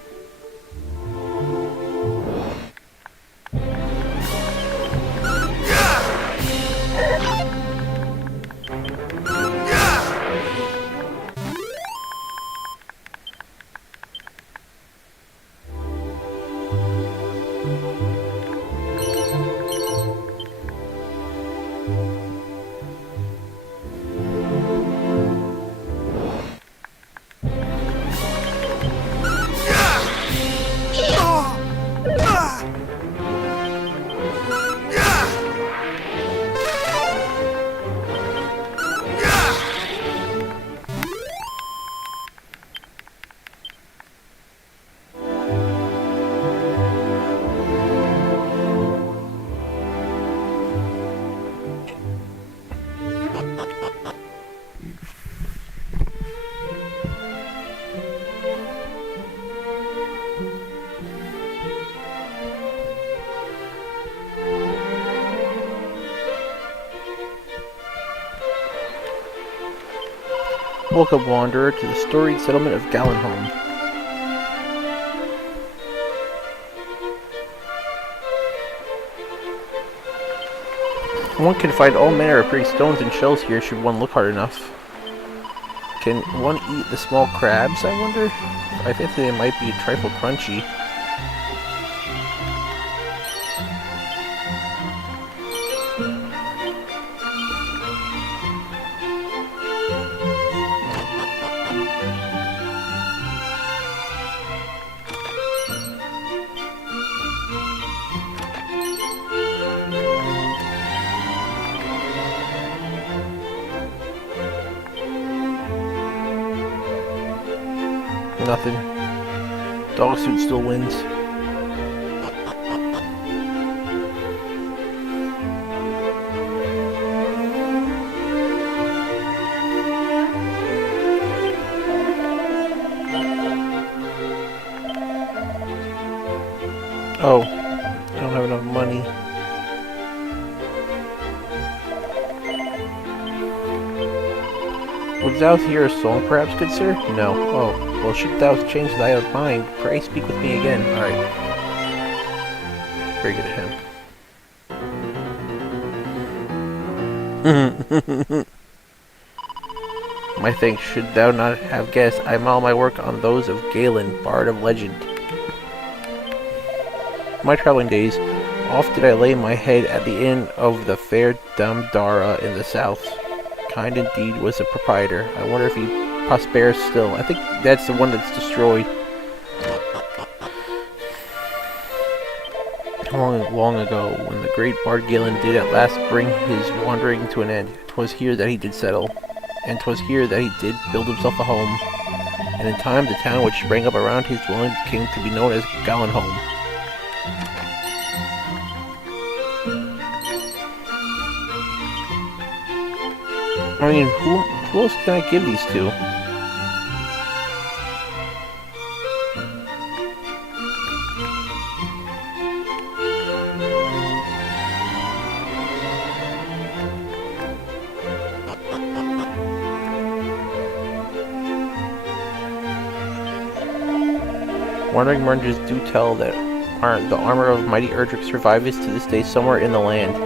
Welcome, wanderer, to the storied settlement of Gallenholm. One can find all manner of pretty stones and shells here should one look hard enough. Can one eat the small crabs, I wonder? I think they might be a trifle crunchy. Nothing. Dog suit still wins. Oh, I don't have enough money. Would thou hear a song perhaps, good sir? No. Oh. Well, should thou change thy mind, pray speak with me again. Alright. Very good at him. My thanks, should thou not have guessed, I model my work on those of Galen, bard of legend. In my traveling days, oft did I lay my head at the inn of the fair Damdara in the south. Kind indeed was the proprietor. I wonder if he prospers still. I think that's the one that's destroyed. Long ago, when the great bard Galen did at last bring his wandering to an end, 'twas here that he did settle, and 'twas here that he did build himself a home. And in time, the town which sprang up around his dwelling came to be known as Gallenholm. I mean, who else can I give these to? Wandering merchants do tell that the armor of mighty Erdrick survives to this day somewhere in the land.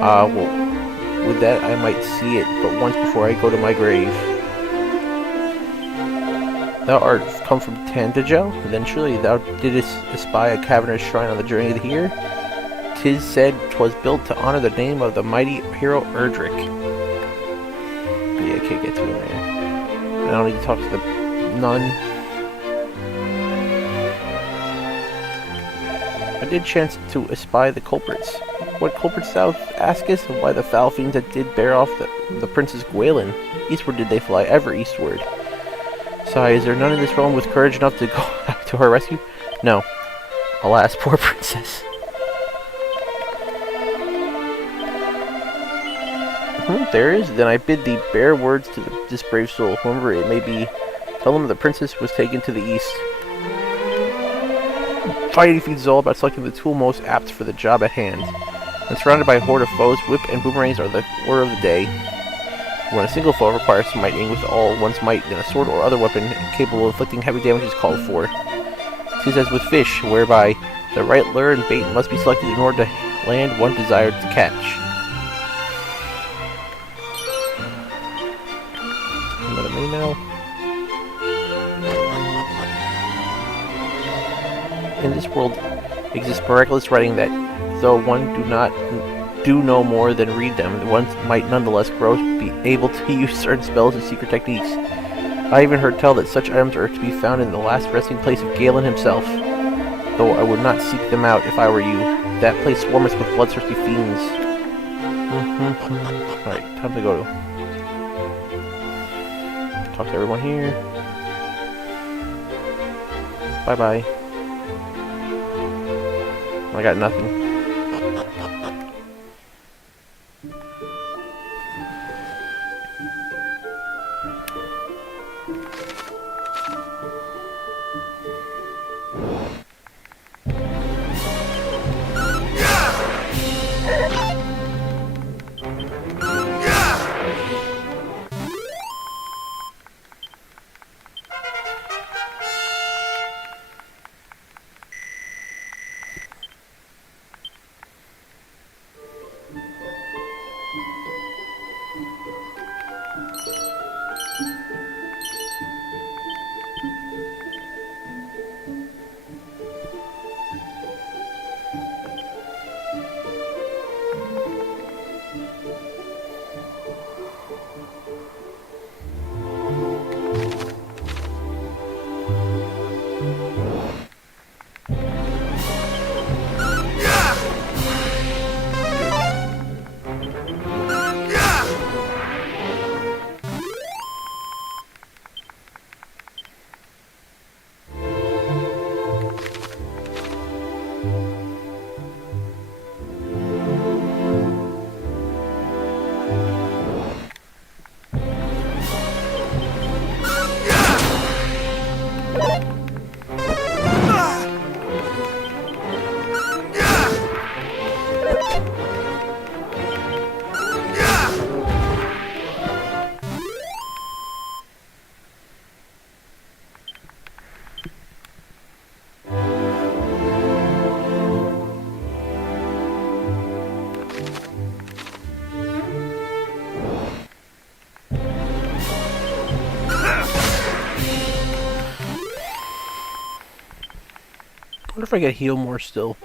Well, with that I might see it, but once before I go to my grave. Thou art come from Tandajel? Then surely thou didst espy a cavernous shrine on the journey here? 'Tis said 'twas built to honor the name of the mighty hero Erdrick. Yeah, I can't get to it, man. I don't need to talk to the nun. I did chance to espy the culprits. What culprits thou askest? Why, the foul fiends that did bear off the Princess Gwaelin. Eastward did they fly, ever eastward. Sigh, is there none in this realm with courage enough to go to her rescue? No. Alas, poor princess. There is. Then I bid thee bear words to this brave soul, whoever it may be. Tell them the princess was taken to the east. Fighting defeats is all about selecting the tool most apt for the job at hand. When surrounded by a horde of foes, whip and boomerangs are the order of the day. When a single foe requires smiting with all one's might, then a sword or other weapon capable of inflicting heavy damage is called for. It is as with fish, whereby the right lure and bait must be selected in order to land one desired to catch. Another main now. In this world exists miraculous writing that, though one do no more than read them, one might nonetheless grow to be able to use certain spells and secret techniques. I even heard tell that such items are to be found in the last resting place of Galen himself, though I would not seek them out if I were you. That place swarms with bloodthirsty fiends. Alright, time to go. Talk to everyone here. Bye-bye. I got nothing. I wonder if I could heal more still.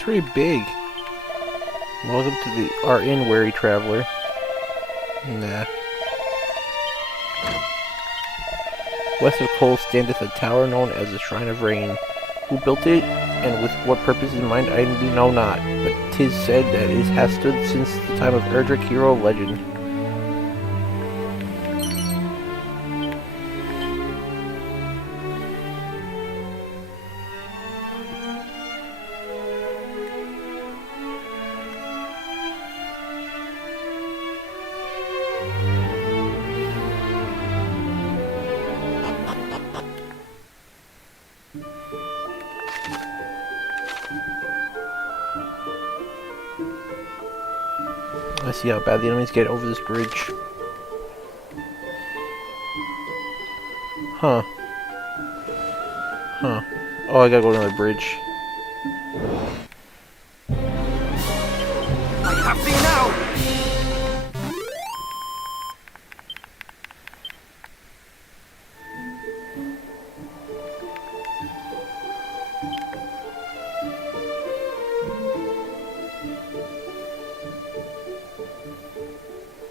It's really big. Welcome to our inn, weary traveler. Nah. West of Cole standeth a tower known as the Shrine of Rain. Who built it, and with what purpose in mind, I do know not, but 'tis said that it has stood since the time of Erdrick, hero of legend. Let's see how bad the enemies get over this bridge. Huh. Huh. Oh, I gotta go to another bridge. I have thee now!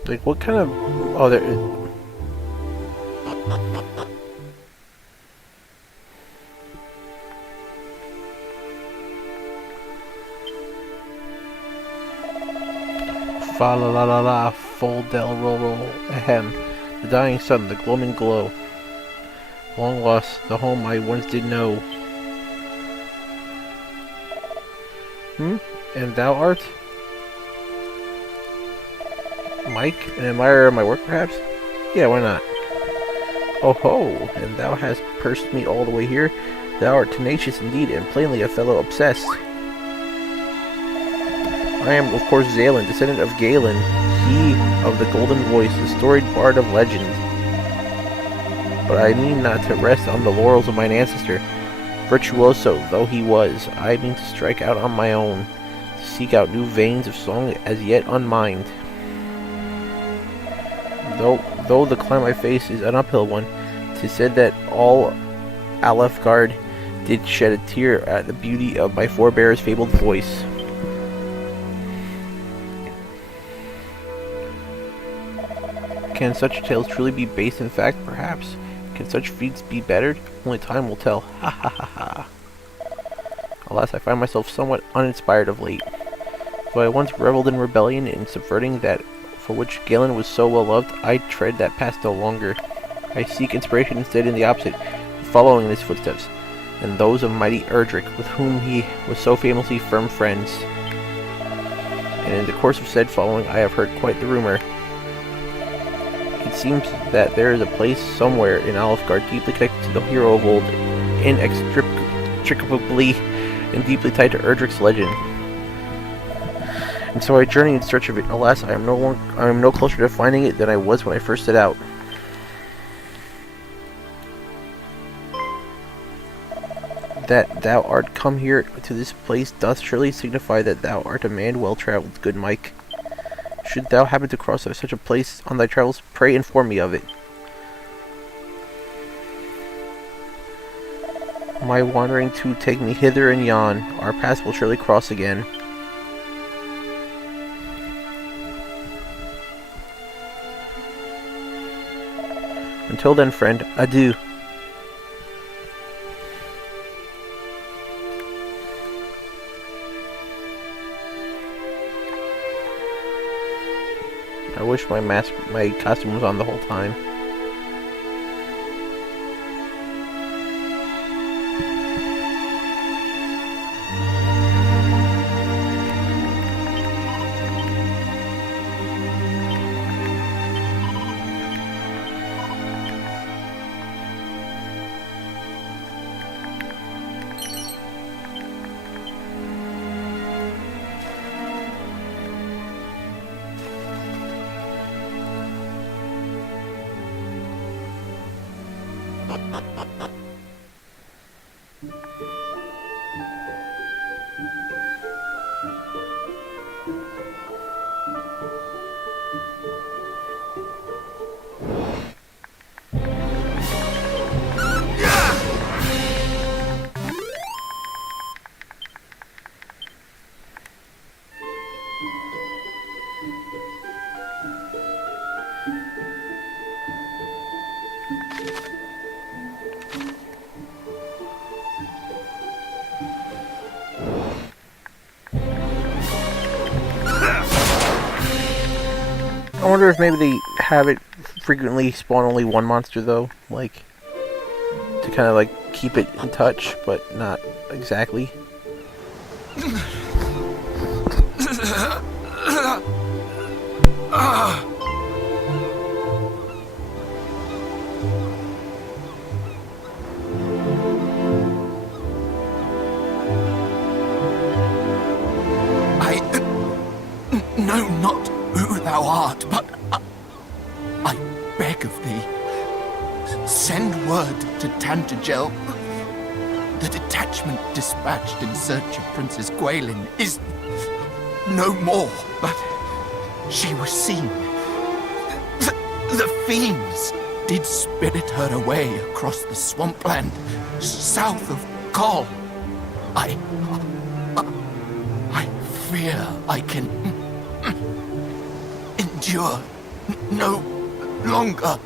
Like, what kind of... Oh, there... Fa la la la la, full del roll roll, ahem. The dying sun, the gloaming glow. Long lost, the home I once did know. And thou art? Mike, an admirer of my work, perhaps? Yeah, why not? Oh ho, and thou hast pursed me all the way here. Thou art tenacious indeed, and plainly a fellow obsessed. I am, of course, Zalen, descendant of Galen, he of the golden voice, the storied bard of legend. But I mean not to rest on the laurels of mine ancestor. Virtuoso though he was, I mean to strike out on my own, to seek out new veins of song as yet unmined. Though the climb I face is an uphill one, 'tis said that all Alefgard did shed a tear at the beauty of my forebear's fabled voice. Can such tales truly be based in fact? Perhaps. Can such feats be bettered? Only time will tell. Ha ha ha ha. Alas, I find myself somewhat uninspired of late. Though I once reveled in rebellion in subverting that for which Galen was so well loved, I tread that path no longer. I seek inspiration instead in the opposite, following in his footsteps, and those of mighty Erdrick, with whom he was so famously firm friends. And in the course of said following, I have heard quite the rumor. It seems that there is a place somewhere in Alefgard deeply connected to the hero of old, inextricably and deeply tied to Erdrick's legend. And so I journey in search of it. Alas, I am no closer to finding it than I was when I first set out. That thou art come here to this place doth surely signify that thou art a man well travelled, good Mike. Should thou happen to cross such a place on thy travels, pray inform me of it. My wandering to take me hither and yon. Our paths will surely cross again. Until then, friend, adieu. I wish my costume was on the whole time. wonder if maybe they have it frequently spawn only one monster though, like to kind of like keep it in touch, but not exactly. Know not who thou art, but I beg of thee, send word to Tantagel. The detachment dispatched in search of Princess Gwaelin is no more, but she was seen. The fiends did spirit her away across the swampland south of Kol. I fear I can endure no longer.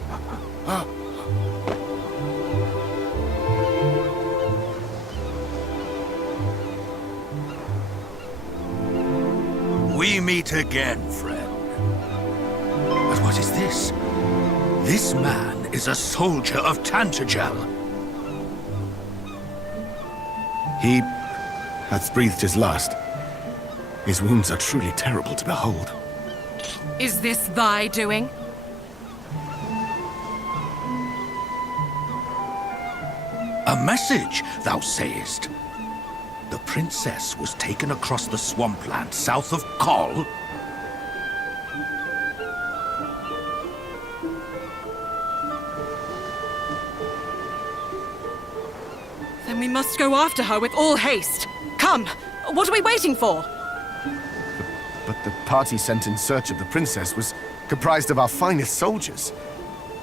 We meet again, friend. But what is this? This man is a soldier of Tantagel. He hath breathed his last. His wounds are truly terrible to behold. Is this thy doing? A message, thou sayest? The princess was taken across the swampland south of Kol? Then we must go after her with all haste. Come! What are we waiting for? But the party sent in search of the princess was comprised of our finest soldiers.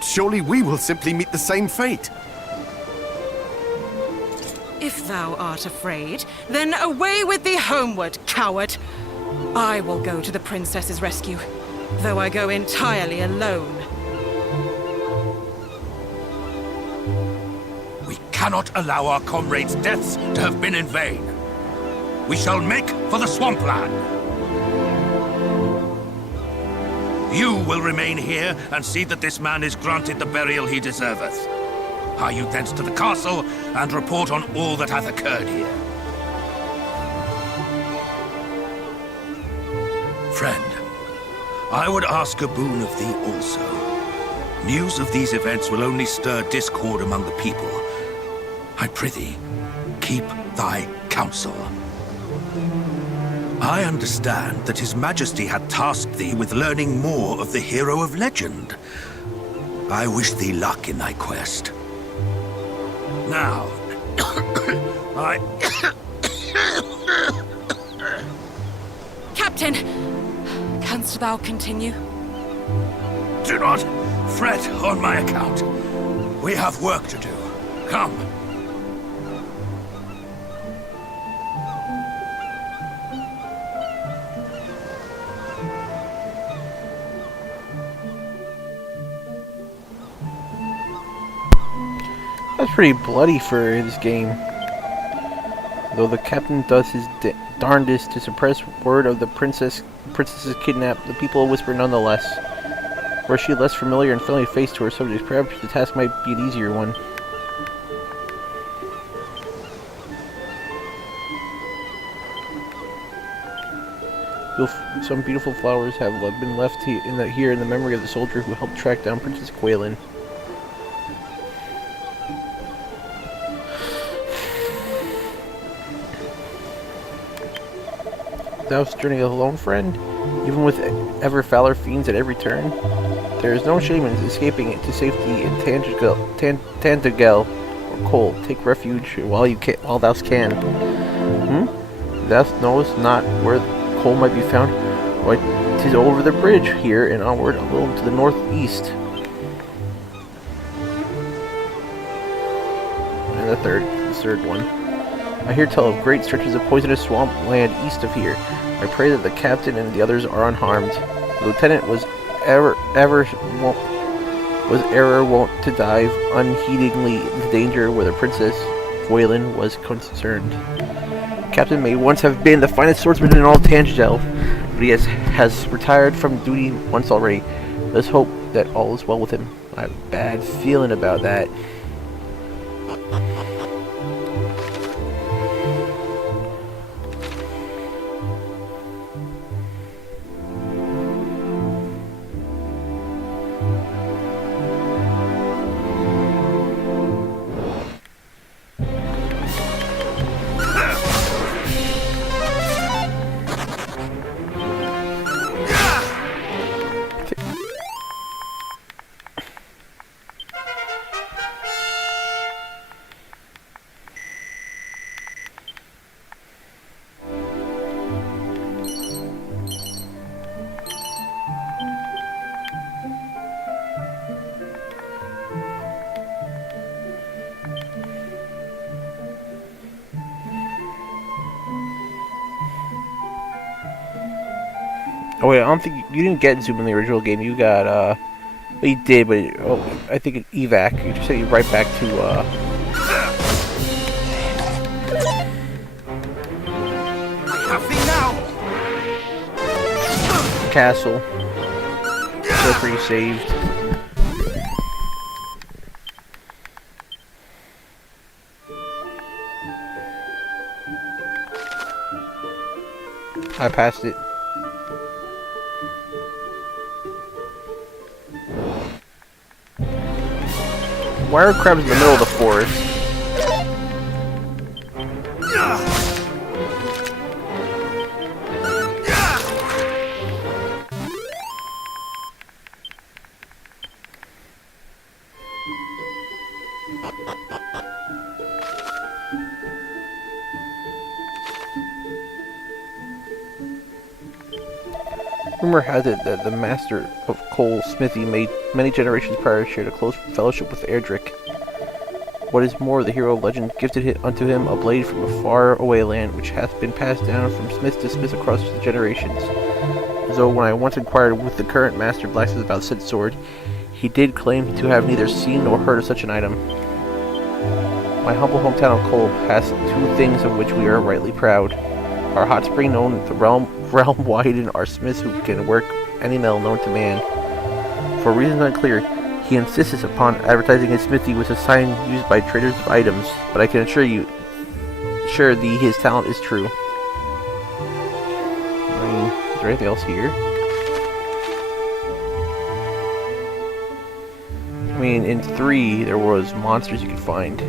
Surely we will simply meet the same fate. If thou art afraid, then away with thee homeward, coward! I will go to the princess's rescue, though I go entirely alone. We cannot allow our comrades' deaths to have been in vain. We shall make for the swampland. You will remain here and see that this man is granted the burial he deserveth. Hie you thence to the castle and report on all that hath occurred here. Friend, I would ask a boon of thee also. News of these events will only stir discord among the people. I prithee, keep thy counsel. I understand that His Majesty had tasked thee with learning more of the hero of legend. I wish thee luck in thy quest. Now, Captain! Canst thou continue? Do not fret on my account. We have work to do. Come. That's pretty bloody for this game. Though the captain does his darndest to suppress word of the princess's kidnap, the people whisper nonetheless. Were she less familiar and friendly face to her subjects, perhaps the task might be an easier one. Some beautiful flowers have been left here in the memory of the soldier who helped track down Princess Gwaelin. Thou journeying alone, friend? Even with ever fouler fiends at every turn? There is no shame in escaping to safety in Tantagel or Kol. Take refuge while thou can. Thou knowest not where Kol might be found? Why, 'tis over the bridge here and onward a little to the northeast. And the third one. I hear tell of great stretches of poisonous swamp land east of here. I pray that the captain and the others are unharmed. The lieutenant was ever wont to dive unheedingly into danger where the Princess Gwaelin was concerned. The captain may once have been the finest swordsman in all Tantagel, but he has retired from duty once already. Let's hope that all is well with him. I have a bad feeling about that. Oh wait, I don't think you didn't get Zoom in the original game. You got well, you did, but I think an evac. You just sent you right back to I have thee now! castle. That's where you saved. I passed it. Why are crabs in the middle of the forest? Rumor has it that the master of coal smithy made many generations prior shared a close fellowship with Erdrick. What is more, the hero legend gifted unto him a blade from a far-away land, which hath been passed down from smith to smith across the generations. Though when I once inquired with the current master blacksmith about said sword, he did claim to have neither seen nor heard of such an item. My humble hometown of Cole has two things of which we are rightly proud. Our hot spring known the realm wide, and our smiths who can work any metal known to man. For reasons unclear, he insists upon advertising his smithy with a sign used by traders of items, but I can assure thee his talent is true. I mean, is there anything else here? I mean, in 3 there was monsters you could find,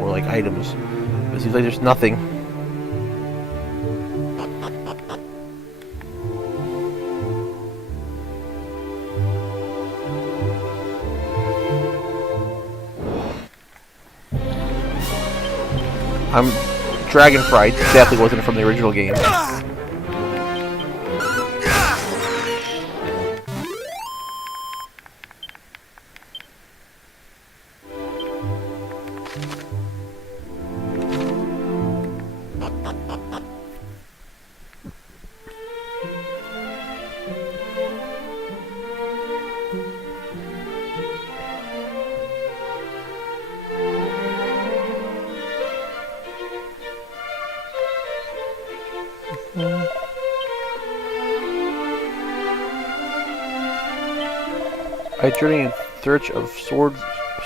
or like items, but it seems like there's nothing. Dragonfry definitely wasn't from the original game. I journey in search of sword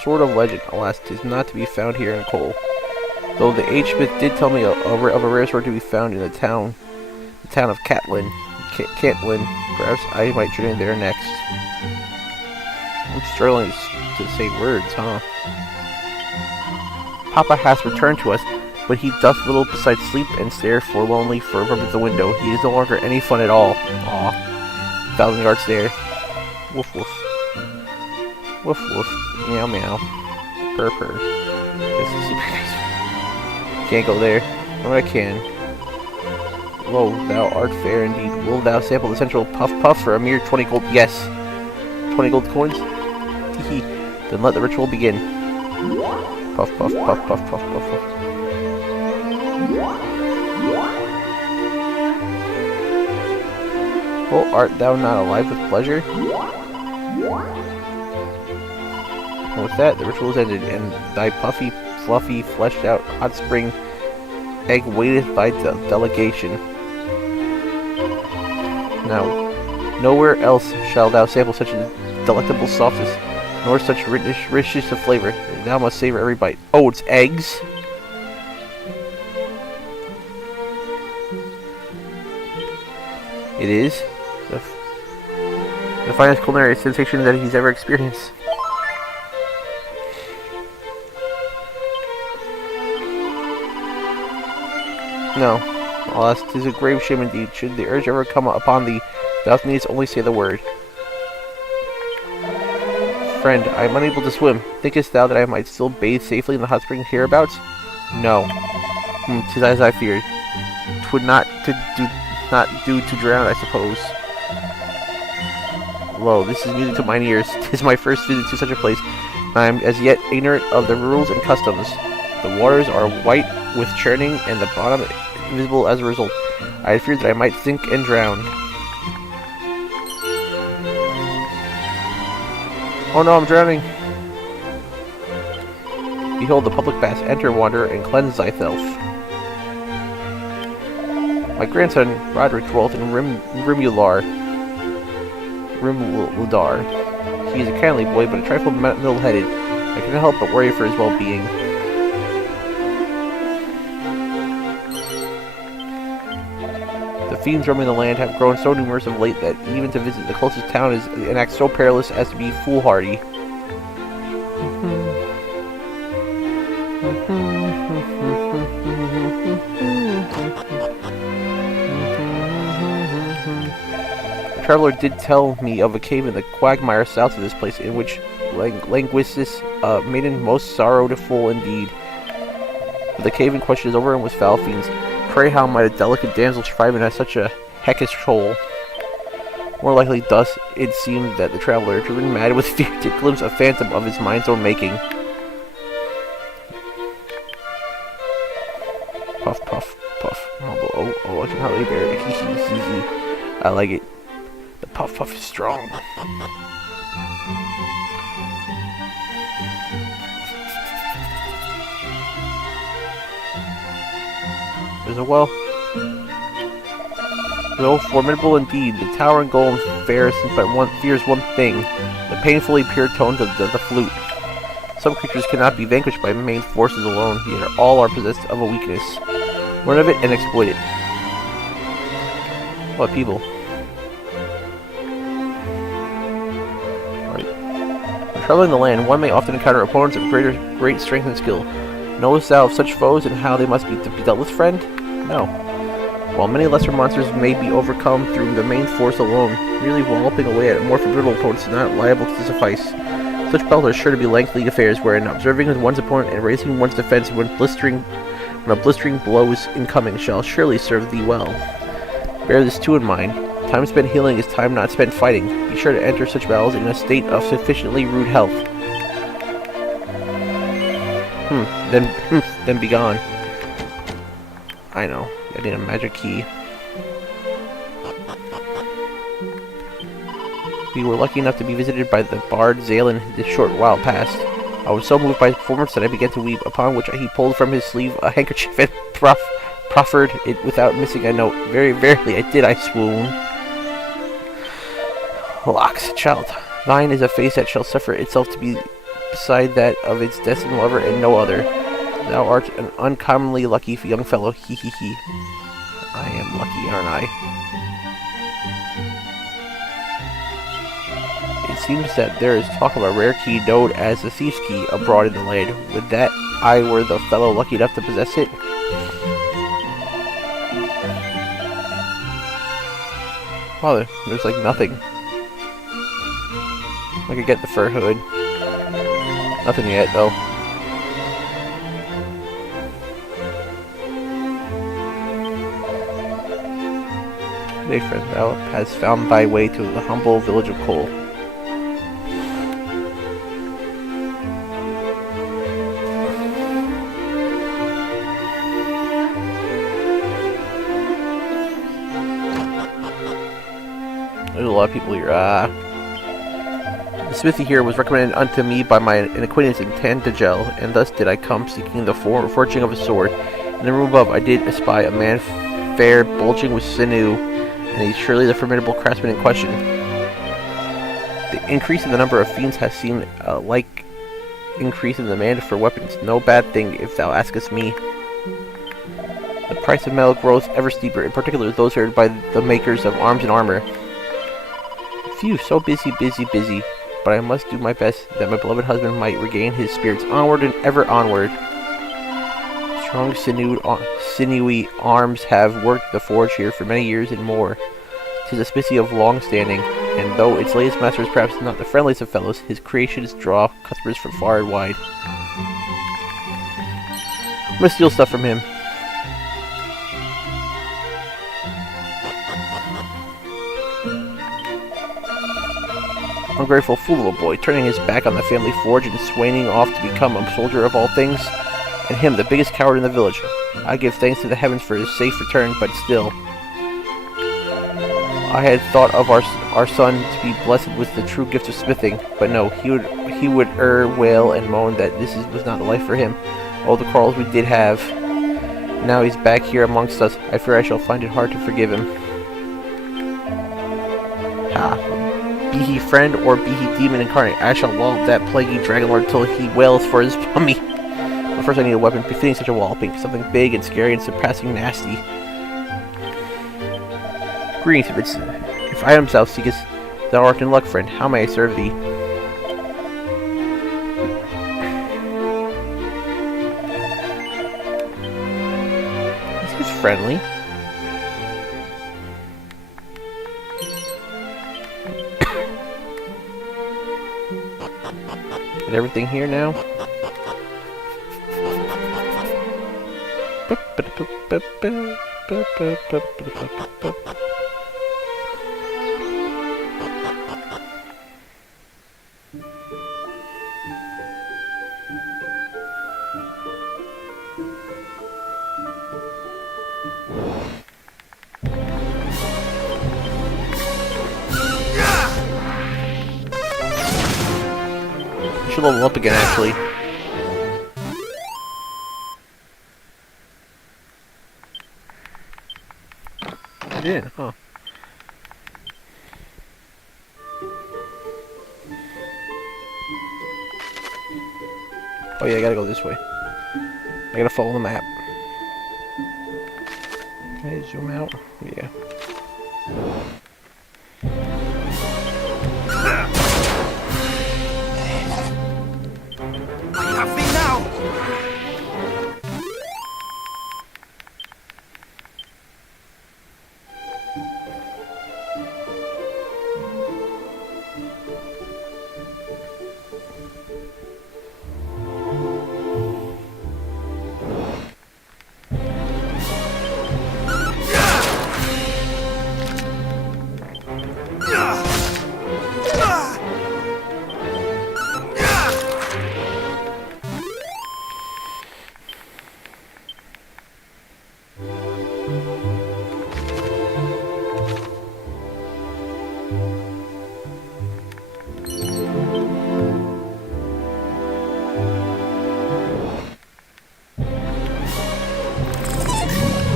of legend. Alas, 'tis not to be found here in Cole. Though the H-Smith did tell me of a rare sword to be found in the town of Cantlin. Perhaps I might journey there next. I'm struggling to say words, huh? Papa has returned to us, but he doth little besides sleep and stare forlornly from the window. He is no longer any fun at all. Aw. 1,000 yards there. Woof woof. Woof woof. Meow meow. Purr purr. Can't go there. Or I can. Lo, thou art fair indeed. Will thou sample the central puff puff for a mere 20 gold? Yes. 20 gold coins? Hee. Then let the ritual begin. Puff puff puff puff puff puff puff. Oh, art thou not alive with pleasure? And with that, the ritual is ended, and thy puffy, fluffy, fleshed out hot spring egg waiteth thy delegation. Now, Nowhere else shall thou sample such a delectable softness, nor such richness of flavor. Thou must savor every bite. Oh, it's eggs? It is the finest culinary sensation that he's ever experienced. No. Alas, 'tis a grave shame indeed. Should the urge ever come upon thee, thou needst only say the word. Friend, I am unable to swim. Thinkest thou that I might still bathe safely in the hot spring hereabouts? No. 'Tis as I feared. 'Twould not do to drown, I suppose. Lo, this is music to mine ears. 'Tis my first visit to such a place, and I am as yet ignorant of the rules and customs. The waters are white with churning, and the bottom invisible as a result. I had feared that I might sink and drown. Oh no, I'm drowning! Behold the public baths. Enter, wanderer, and cleanse thyself. My grandson, Erdrick, dwelt in Rimudar. He is a kindly boy, but a trifle middle-headed. I cannot help but worry for his well-being. The fiends roaming the land have grown so numerous of late that even to visit the closest town is an act so perilous as to be foolhardy. The traveler did tell me of a cave in the quagmire south of this place, in which languishes a maiden most sorrowful indeed. But the cave in question is overrun with foul fiends. Pray how might a delicate damsel survive in such a heckish hole? More likely thus it seemed that the traveler, driven mad with fear, did glimpse a phantom of his mind's own making. Puff, puff, puff, mumble. Oh, I can hardly bear it. I like it. The puff puff is strong. There's a well. Though formidable indeed, the towering golem fears one thing, the painfully pure tones of the flute. Some creatures cannot be vanquished by main forces alone, yet all are possessed of a weakness. Learn of it and exploit it. What people? Traveling the land, one may often encounter opponents of great strength and skill. Knowest thou of such foes and how they must be dealt with, friend? No. While many lesser monsters may be overcome through the main force alone, merely walloping away at more formidable opponents is not liable to suffice. Such battles are sure to be lengthy affairs, wherein observing one's opponent and raising one's defense when a blistering blow is incoming shall surely serve thee well. Bear this too in mind. Time spent healing is time not spent fighting. Be sure to enter such battles in a state of sufficiently rude health. Then be gone. I know. I need a magic key. We were lucky enough to be visited by the bard Zalen this short while past. I was so moved by his performance that I began to weep, upon which he pulled from his sleeve a handkerchief and proffered it without missing a note. Very verily I did, I swoon. Locks, child, thine is a face that shall suffer itself to be beside that of its destined lover and no other. Thou art an uncommonly lucky young fellow, he. I am lucky, aren't I? It seems that there is talk of a rare key known as the Thief's Key abroad in the land. Would that I were the fellow lucky enough to possess it? Wow, there's like nothing. I could get the fur hood. Nothing yet, though. Today, friend, thou hast found thy way to the humble village of Cole. There's a lot of people here. The smithy here was recommended unto me by an acquaintance in Tandagel, and thus did I come, seeking the forging of a sword. In the room above I did espy a man fair, bulging with sinew, and he's surely the formidable craftsman in question. The increase in the number of fiends has seemed like increase in the demand for weapons. No bad thing, if thou askest me. The price of metal grows ever steeper, in particular those earned by the makers of arms and armor. Phew, so busy, but I must do my best that my beloved husband might regain his spirits onward and ever onward. Strong, sinewy arms have worked the forge here for many years and more. 'Tis a smithy of long standing, and though its latest master is perhaps not the friendliest of fellows, his creations draw customers from far and wide. I'm gonna steal stuff from him. Ungrateful fool little boy, turning his back on the family forge and swaning off to become a soldier of all things. And him, the biggest coward in the village. I give thanks to the heavens for his safe return, but still. I had thought of our son to be blessed with the true gift of smithing, but no, he would wail and moan that was not the life for him. Oh, the quarrels we did have. Now he's back here amongst us. I fear I shall find it hard to forgive him. Ha. Be he friend or be he demon incarnate, I shall wallop that plaguey dragonlord till he wails for his mummy. But first I need a weapon befitting such a walloping, something big and scary and surpassing nasty. Greetings, if items thou seekest, thou art in luck, friend. How may I serve thee? He seems friendly. Get everything here now. Should level up again, actually. I did, huh? Oh yeah, I gotta go this way. I gotta follow the map. Can I zoom out? Yeah.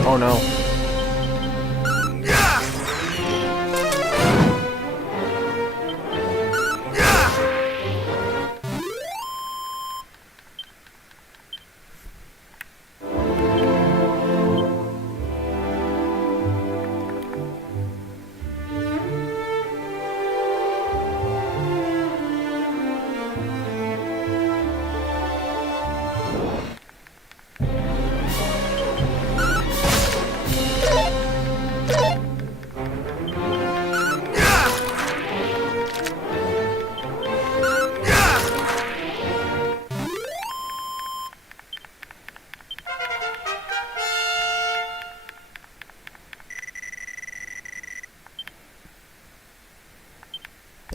Oh no.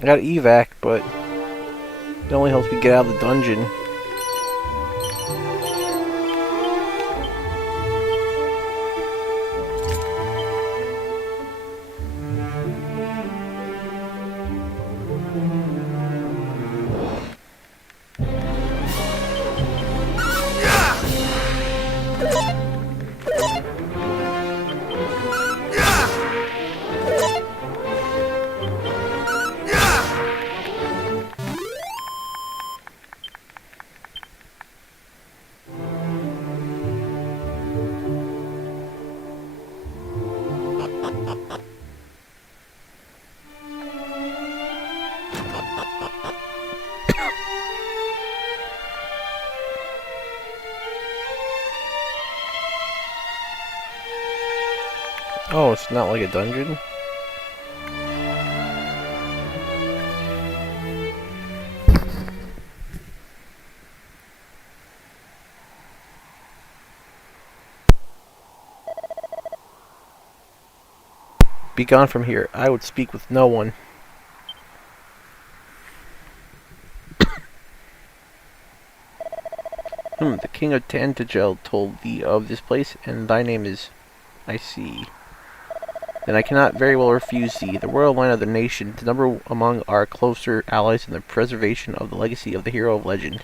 I got evac, but it only helps me get out of the dungeon. Oh, it's not like a dungeon? Be gone from here. I would speak with no one. The king of Tantagel told thee of this place, and thy name is... I see. Then I cannot very well refuse thee. The royal line of the nation, to number among our closer allies in the preservation of the legacy of the hero of legend.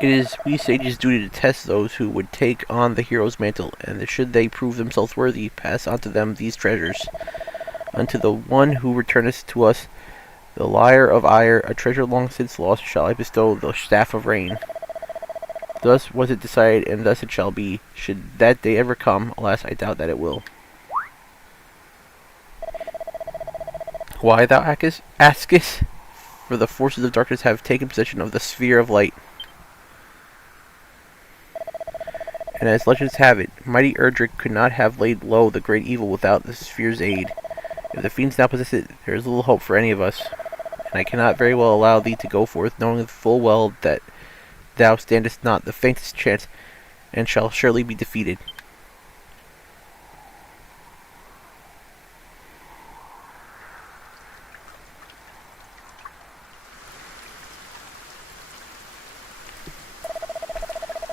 It is we sages' duty to test those who would take on the hero's mantle, and should they prove themselves worthy, pass on to them these treasures. Unto the one who returneth to us the lyre of Heir, a treasure long since lost, shall I bestow the staff of rain. Thus was it decided, and thus it shall be. Should that day ever come, alas, I doubt that it will. Why, thou askest? For the forces of darkness have taken possession of the sphere of light. And as legends have it, mighty Erdrick could not have laid low the great evil without the sphere's aid. If the fiends now possess it, there is little hope for any of us. And I cannot very well allow thee to go forth, knowing full well that thou standest not the faintest chance, and shall surely be defeated.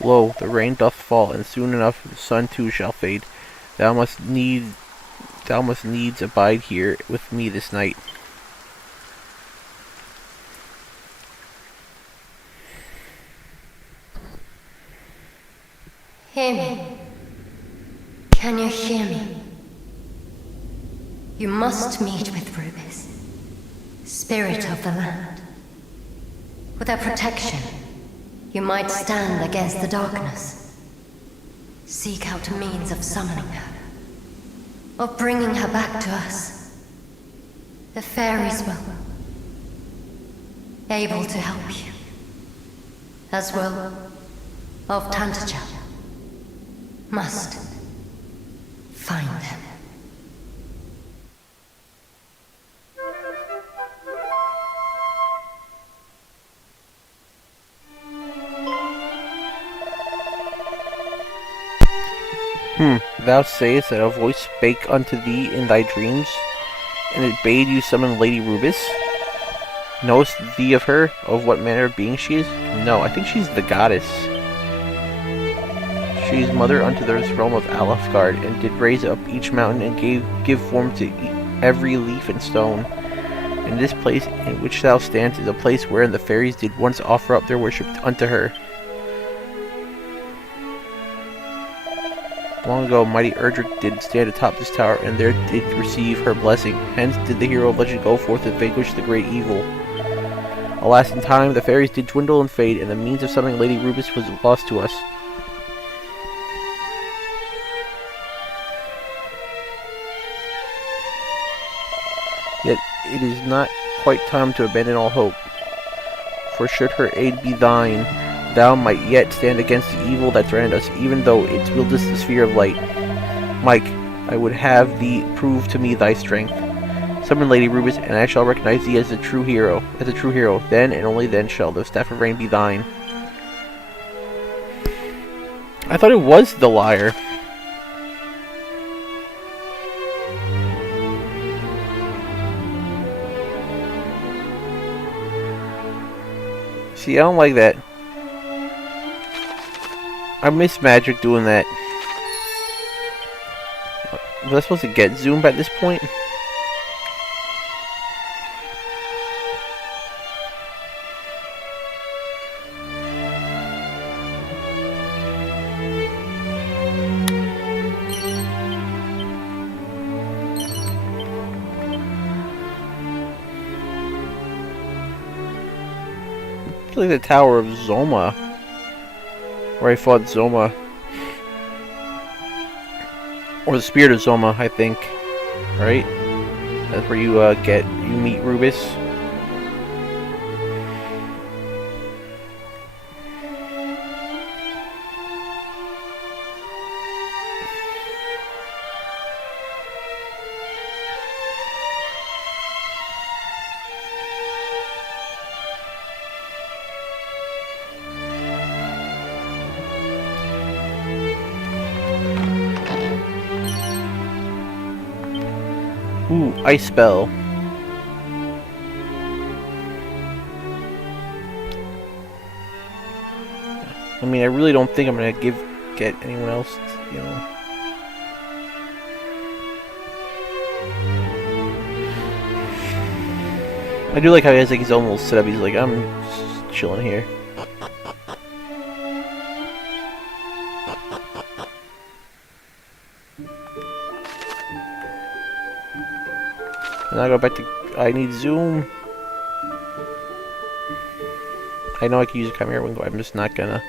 Lo, the rain doth fall, and soon enough the sun too shall fade. Thou must needs abide here with me this night. Hear me. Can you hear me? You must meet with Rubis, spirit of the land. With her protection, you might stand against the darkness. Seek out a means of summoning her, of bringing her back to us. The fairies will able to help you, as will of Tantagel. Must find them. Thou sayest that a voice spake unto thee in thy dreams, and it bade you summon Lady Rubis? Knowest thee of her? Of what manner of being she is? No, I think she's the goddess. She is mother unto the realm of Alafgard, and did raise up each mountain, and give form to every leaf and stone. And this place in which thou standst is a place wherein the fairies did once offer up their worship unto her. Long ago, mighty Erdrick did stand atop this tower, and there did receive her blessing. Hence did the hero of legend go forth and vanquish the great evil. Alas, in time, the fairies did dwindle and fade, and the means of summoning Lady Rubis was lost to us. Yet it is not quite time to abandon all hope. For should her aid be thine, thou might yet stand against the evil that threatened us, even though it wieldest the sphere of light. Mike, I would have thee prove to me thy strength. Summon Lady Rubis, and I shall recognize thee as a true hero. Then and only then shall the staff of rain be thine. I thought it was the lyre. See, I don't like that. I miss Magic doing that. Was I supposed to get Zoom at this point? It's like the Tower of Zoma, where I fought Zoma, or the Spirit of Zoma, I think. Right? That's where you meet Rubis. Ice spell. I mean, I really don't think I'm gonna get anyone else, you know. I do like how he has like his own little setup. He's like, I'm just chilling here. And I go back to. I need zoom. I know I can use a camera window. I'm just not gonna.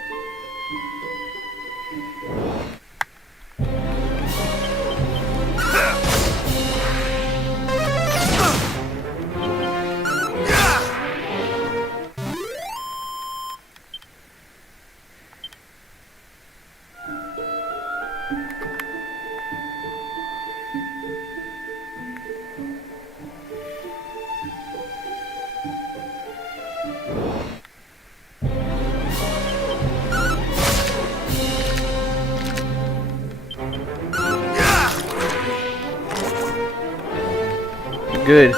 Good.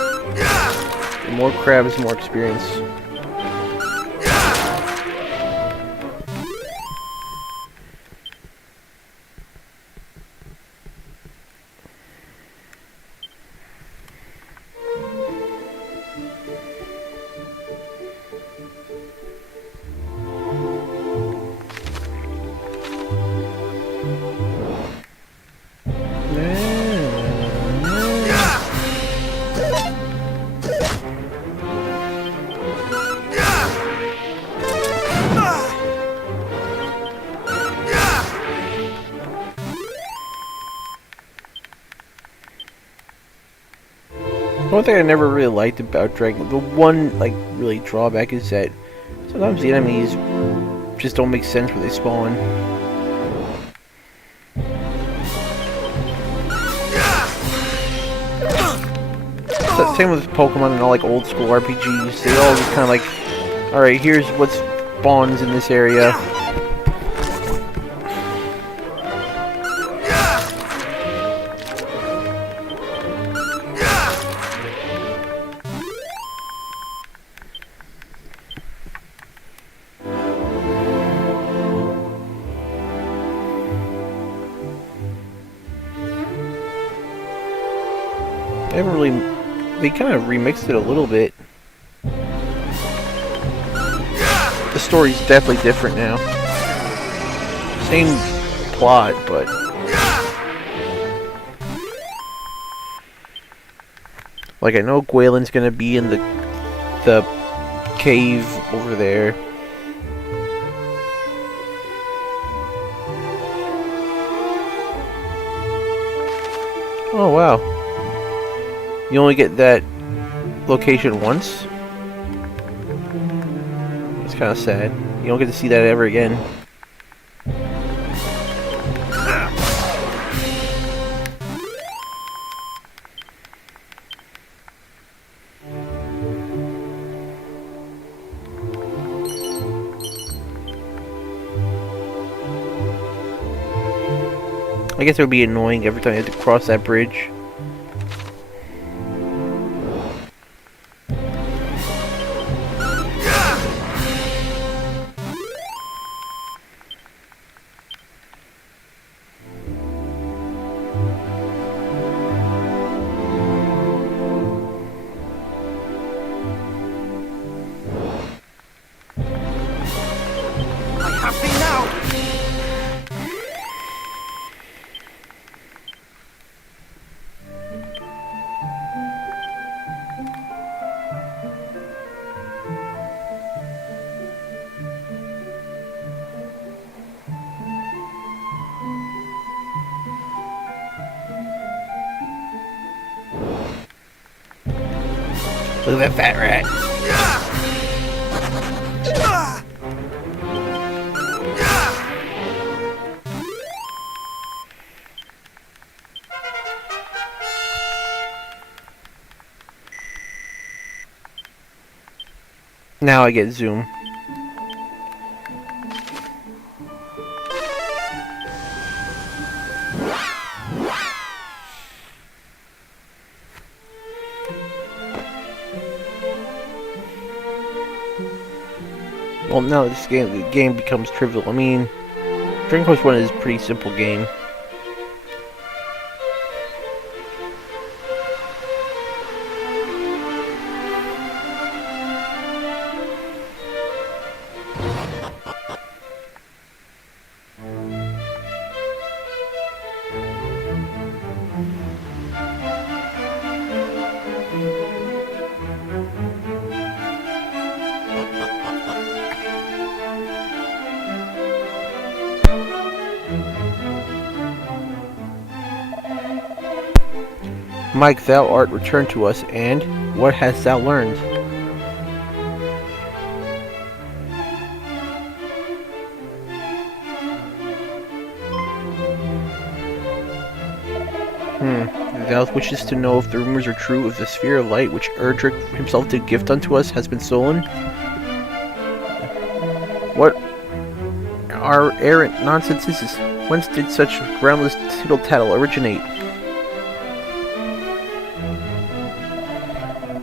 The more crabs, the more experience. One thing I never really liked about Dragon, the one like really drawback is that sometimes the enemies just don't make sense where they spawn. So, same with Pokemon and all like old school RPGs. They all just kind of like, all right, here's what spawns in this area. They haven't really. They kind of remixed it a little bit. The story's definitely different now. Same plot, but like I know Gwaelin's gonna be in the cave over there. Oh wow. You only get that location once? It's kind of sad. You don't get to see that ever again. I guess it would be annoying every time you had to cross that bridge. Look at that fat rat. Now I get zoom. Well, no, the game becomes trivial. I mean, Dragon Quest 1 is a pretty simple game. Mike, thou art returned to us, and what hast thou learned? Thou wishest to know if the rumors are true if the sphere of light which Erdrick himself did gift unto us has been stolen? What our errant nonsense is this? Whence did such groundless tittle-tattle originate?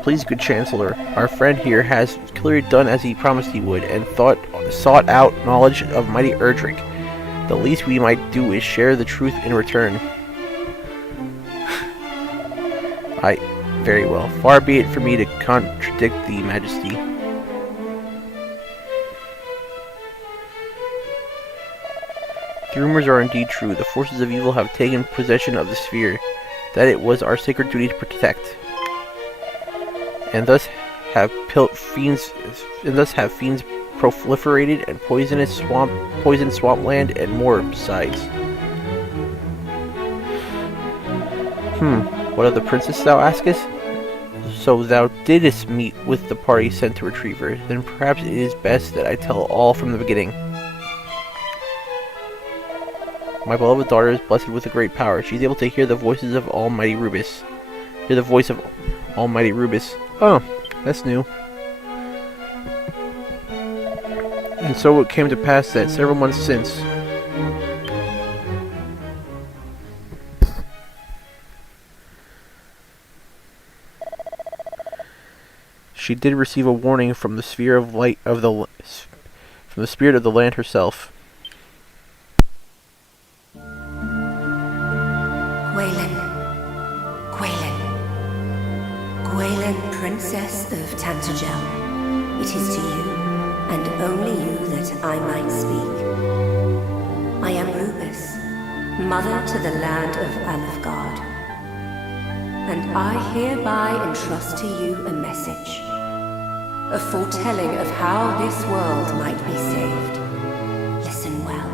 Please, good Chancellor, our friend here has clearly done as he promised he would, and sought out knowledge of mighty Erdrick. The least we might do is share the truth in return. Very well. Far be it from me to contradict thee, Majesty. The rumors are indeed true. The forces of evil have taken possession of the sphere, that it was our sacred duty to protect. And thus have fiends proliferated and poisoned swampland and more besides. What of the princess, thou askest? So thou didst meet with the party sent to retrieve her. Then perhaps it is best that I tell all from the beginning. My beloved daughter is blessed with a great power. She is able to hear the voices of Almighty Rubus. Hear the voice of Almighty Rubus. Oh, that's new. And so it came to pass that several months since, she did receive a warning from the sphere of light of from the spirit of the land herself. Gwaelin, Princess of Tantagel, it is to you, and only you, that I might speak. I am Rubus, mother to the land of Alefgard, and I hereby entrust to you a message. A foretelling of how this world might be saved. Listen well.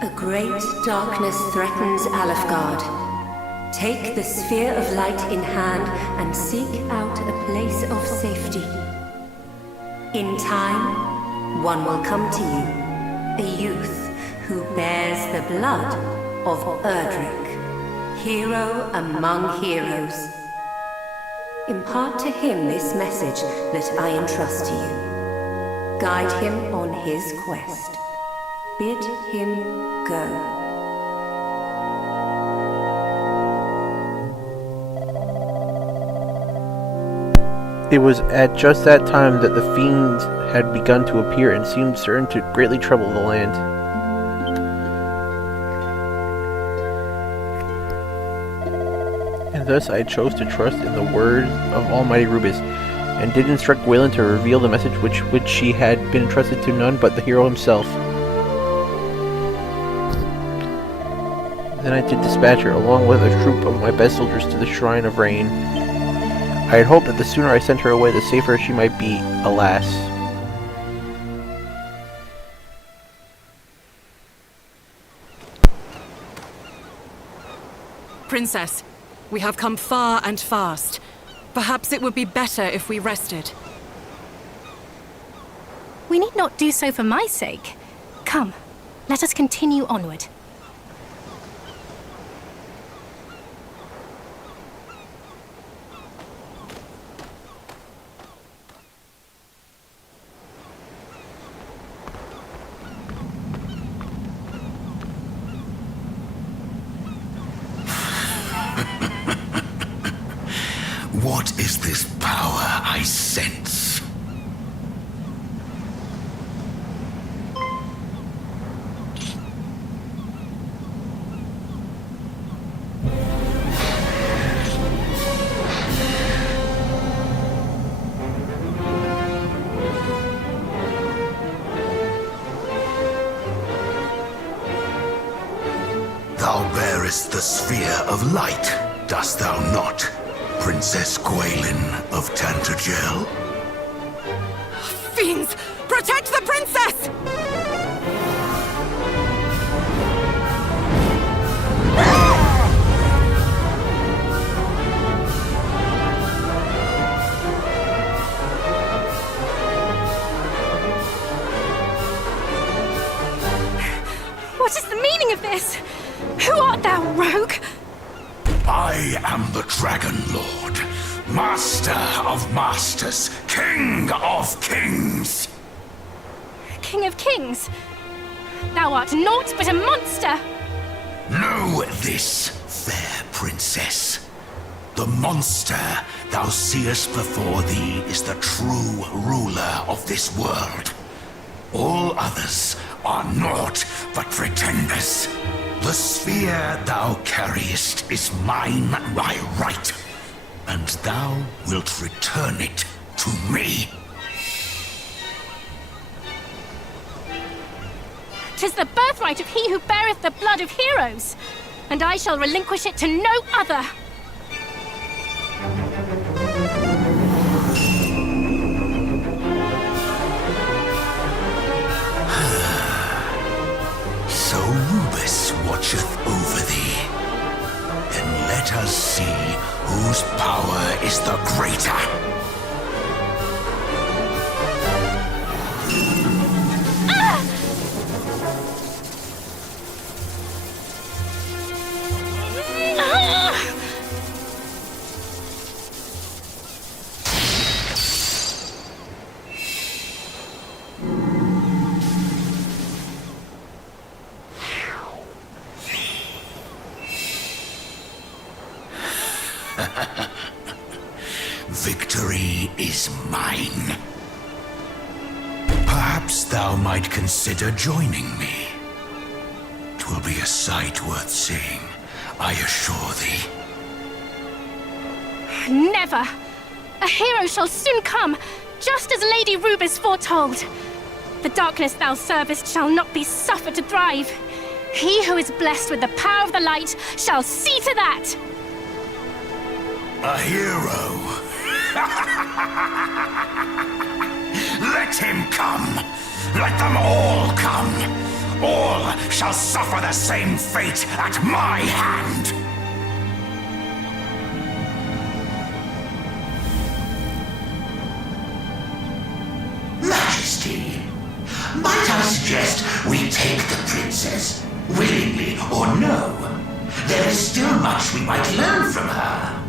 A great darkness threatens Alefgard. Take the sphere of light in hand and seek out a place of safety. In time, one will come to you, a youth who bears the blood of Erdrick, hero among heroes. Impart to him this message that I entrust to you. Guide him on his quest. Bid him go. It was at just that time that the fiends had begun to appear and seemed certain to greatly trouble the land. And thus I chose to trust in the word of Almighty Rubus, and did instruct Gwaelin to reveal the message which she had been entrusted to none but the hero himself. Then I did dispatch her, along with a troop of my best soldiers, to the Shrine of Rain. I had hoped that the sooner I sent her away, the safer she might be, alas. Princess, we have come far and fast. Perhaps it would be better if we rested. We need not do so for my sake. Come, let us continue onward. What is this power I sense? possess the sphere of light, dost thou not, Princess Gwaelin of Tantagel? Fiends! Protect the princess! What is the meaning of this? Who art thou, rogue? I am the Dragon Lord, Master of Masters, King of Kings! King of Kings? Thou art naught but a monster! Know this, fair princess. The monster thou seest before thee is the true ruler of this world. All others are naught but pretenders. The sphere thou carriest is mine by right, and thou wilt return it to me. 'Tis the birthright of he who beareth the blood of heroes, and I shall relinquish it to no other. So Rubus watcheth over thee. Then let us see whose power is the greater. Victory is mine. Perhaps thou might consider joining me. 'Twill be a sight worth seeing, I assure thee. Never! A hero shall soon come, just as Lady Rubus foretold. The darkness thou servest shall not be suffered to thrive. He who is blessed with the power of the light shall see to that! A hero? Let him come! Let them all come! All shall suffer the same fate at my hand! Majesty, might I suggest we take the princess, willingly or no? There is still much we might learn from her.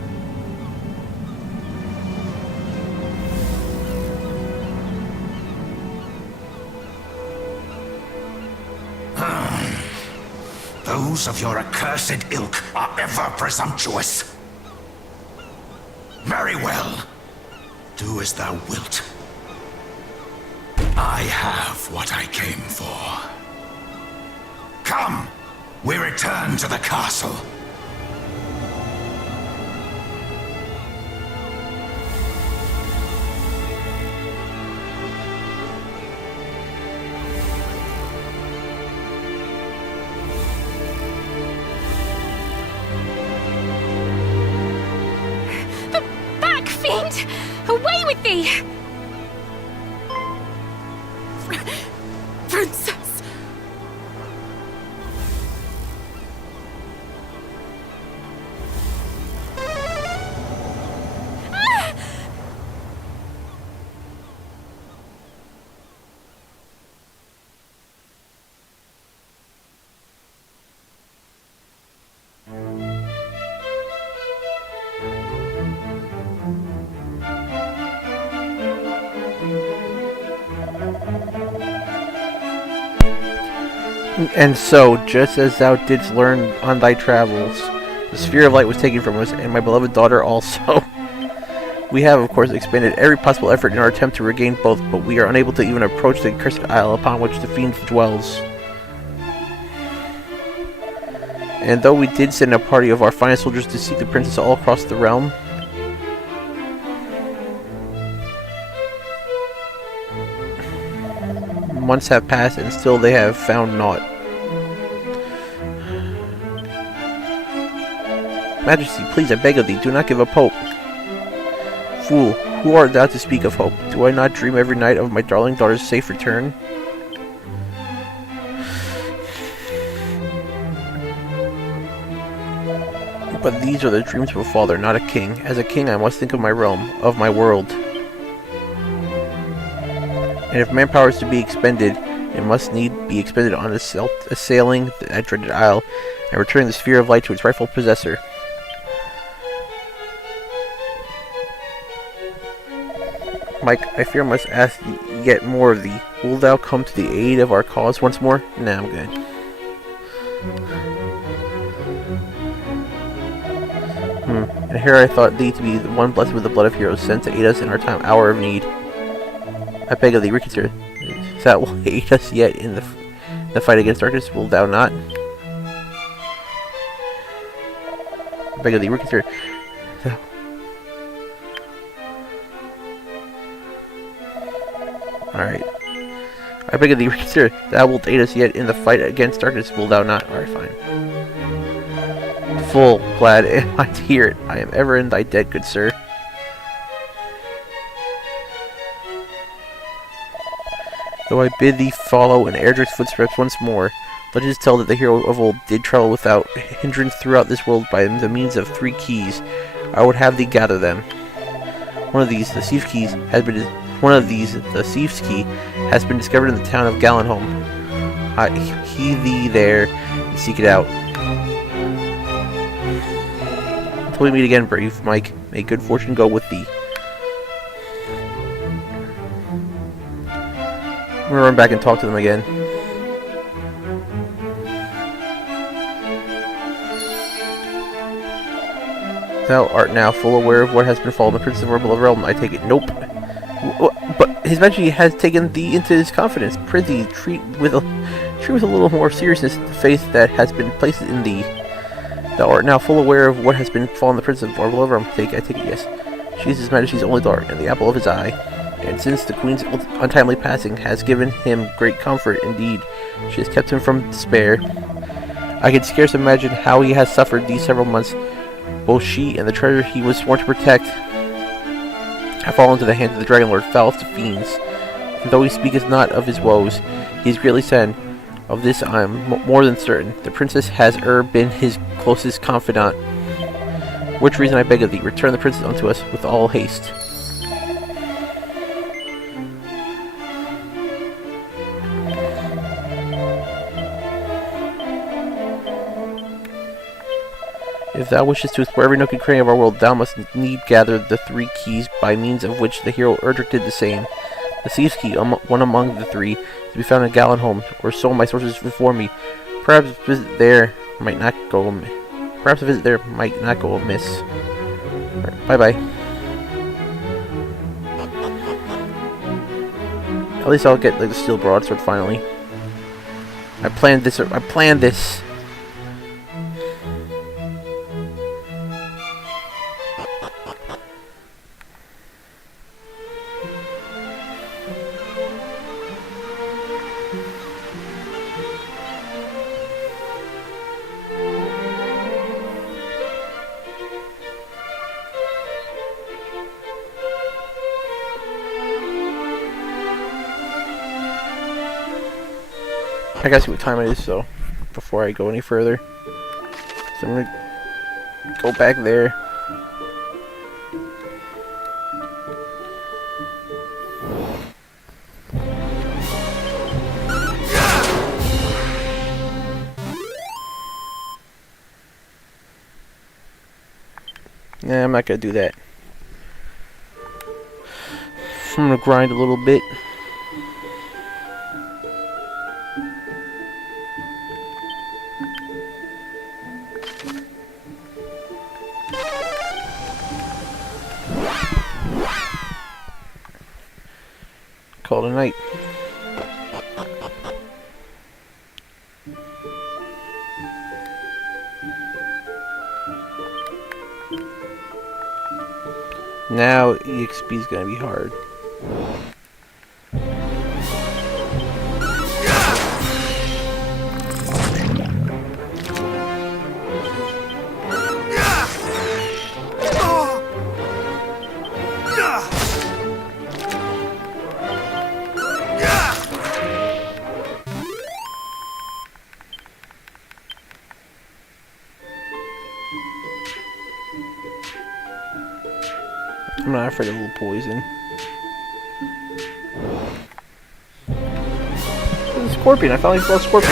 Those of your accursed ilk are ever presumptuous. Very well. Do as thou wilt. I have what I came for. Come, we return to the castle. Back, fiend! Away with thee! Princess! And so, just as thou didst learn on thy travels, the sphere of light was taken from us, and my beloved daughter also. We have, of course, expended every possible effort in our attempt to regain both, but we are unable to even approach the cursed isle upon which the fiend dwells. And though we did send a party of our finest soldiers to seek the princess all across the realm, months have passed and still they have found naught. Majesty, please, I beg of thee, do not give up hope. Fool, who art thou to speak of hope? Do I not dream every night of my darling daughter's safe return? But these are the dreams of a father, not a king. As a king, I must think of my realm, of my world. And if manpower is to be expended, it must need be expended on assailing that dreaded isle and returning the sphere of light to its rightful possessor. Mike, I fear I must ask yet more of thee. Will thou come to the aid of our cause once more? Nah, I'm good. And here I thought thee to be the one blessed with the blood of heroes, sent to aid us in our hour of need. I beg of thee, reconsider. That will aid us yet in the fight against darkness, will thou not? I beg of thee, reconsider. Alright. I beg of thee, reconsider. Thou wilt aid us yet in the fight against darkness, will thou not? Alright, fine. Full glad am I to hear it. I am ever in thy debt, good sir. Though I bid thee follow in Erdrick's footsteps once more, legends tell that the hero of old did travel without hindrance throughout this world by the means of 3 keys. I would have thee gather them. One of these, the thief's key, has been discovered in the town of Gallenholm. Heed thee there and seek it out. Until we meet again, brave Mike, may good fortune go with thee. I'm gonna run back and talk to them again. Thou art now full aware of what has befallen the Prince of our beloved realm, I take it. Nope. But His Majesty has taken thee into his confidence. Prithee, treat with a little more seriousness the faith that has been placed in thee. Thou art now full aware of what has been befallen the Prince of our beloved realm. I take it, yes. She is His Majesty's only daughter, and the apple of his eye. And since the Queen's untimely passing has given him great comfort indeed, she has kept him from despair. I can scarce imagine how he has suffered these several months. Both she and the treasure he was sworn to protect have fallen into the hands of the Dragon Lord, foul to fiends. And though he speaketh not of his woes, he is greatly sad. Of this I am more than certain. The princess has been his closest confidant. Which reason I beg of thee, return the princess unto us with all haste. If thou wishest to explore every nook and cranny of our world, thou must need gather the 3 keys by means of which the hero Erdrick did the same. The thief's key, one among the 3, is to be found in Gallenholm, or so my sources inform me. Perhaps a visit there might not go amiss. Right, bye-bye. At least I'll get like the steel broadsword finally. I planned this. I gotta see what time it is, so before I go any further. So I'm gonna go back there. Nah, I'm not gonna do that. I'm gonna grind a little bit. Call it a night. Now EXP is gonna be hard. I'm not afraid of a little poison. It's a scorpion. I finally saw a scorpion.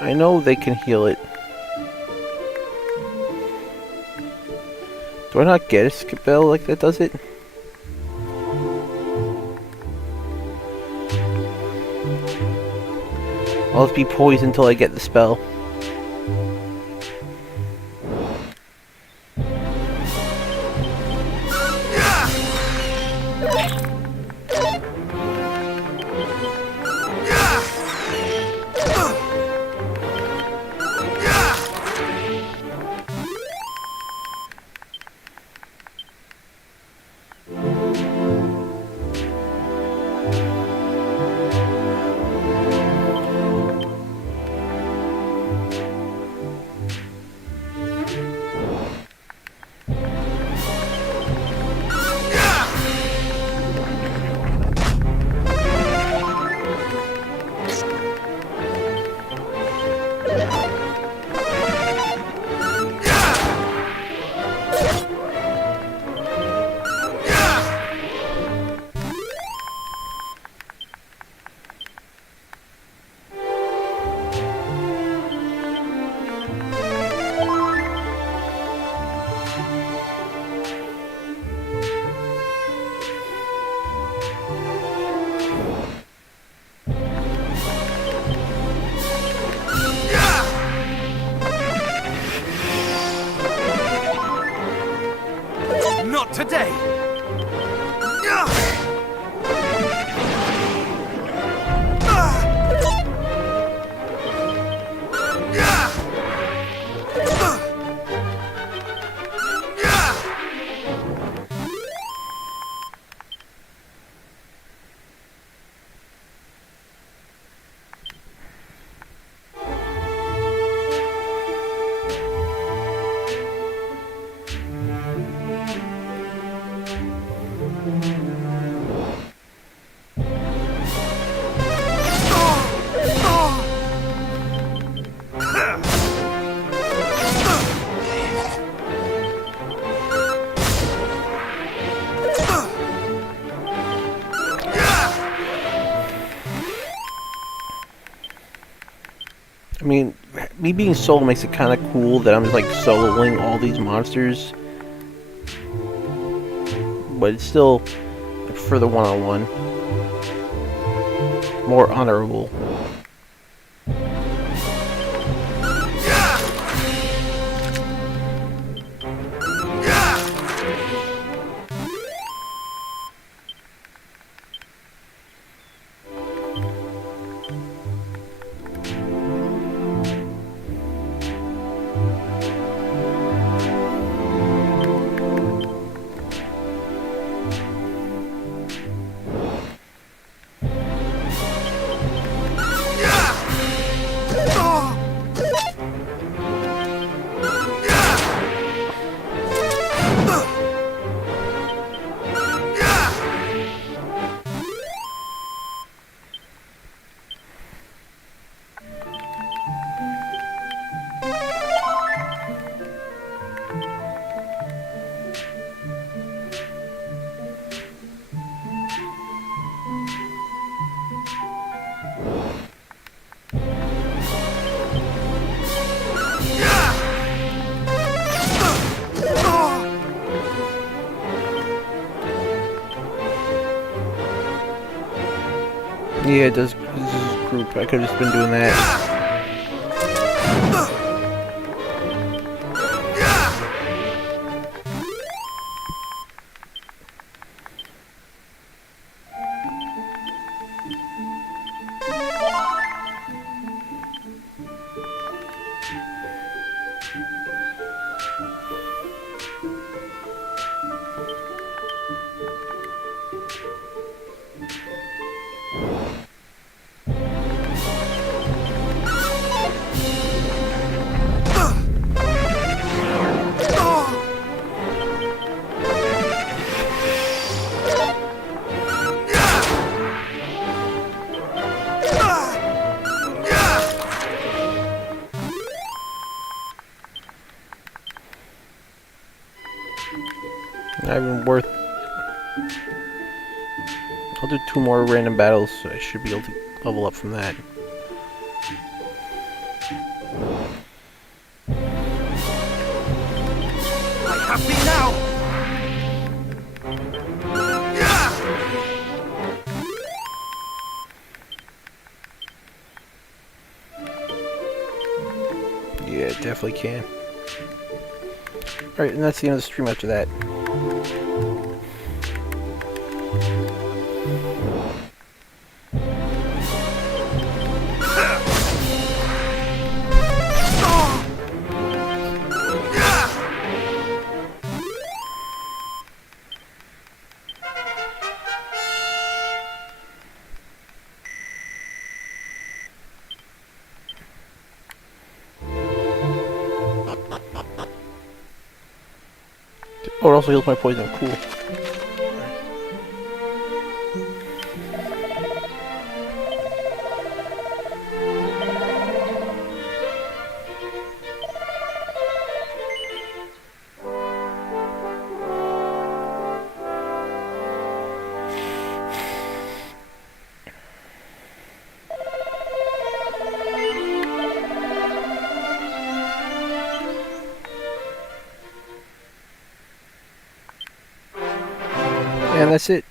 I know they can heal it. Do I not get a spell like that does it? I'll just be poisoned until I get the spell. Not today! I mean, me being solo makes it kind of cool that I'm just like soloing all these monsters. But it's still, I prefer the one-on-one. More honorable. Yeah, it does. This is group. I could have just been doing that. Not even worth. I'll do 2 more random battles, so I should be able to level up from that. I have thee now! Yeah, definitely can. Alright, and that's the end of the stream after that. Oh, it also heals my poison. Cool. And that's it.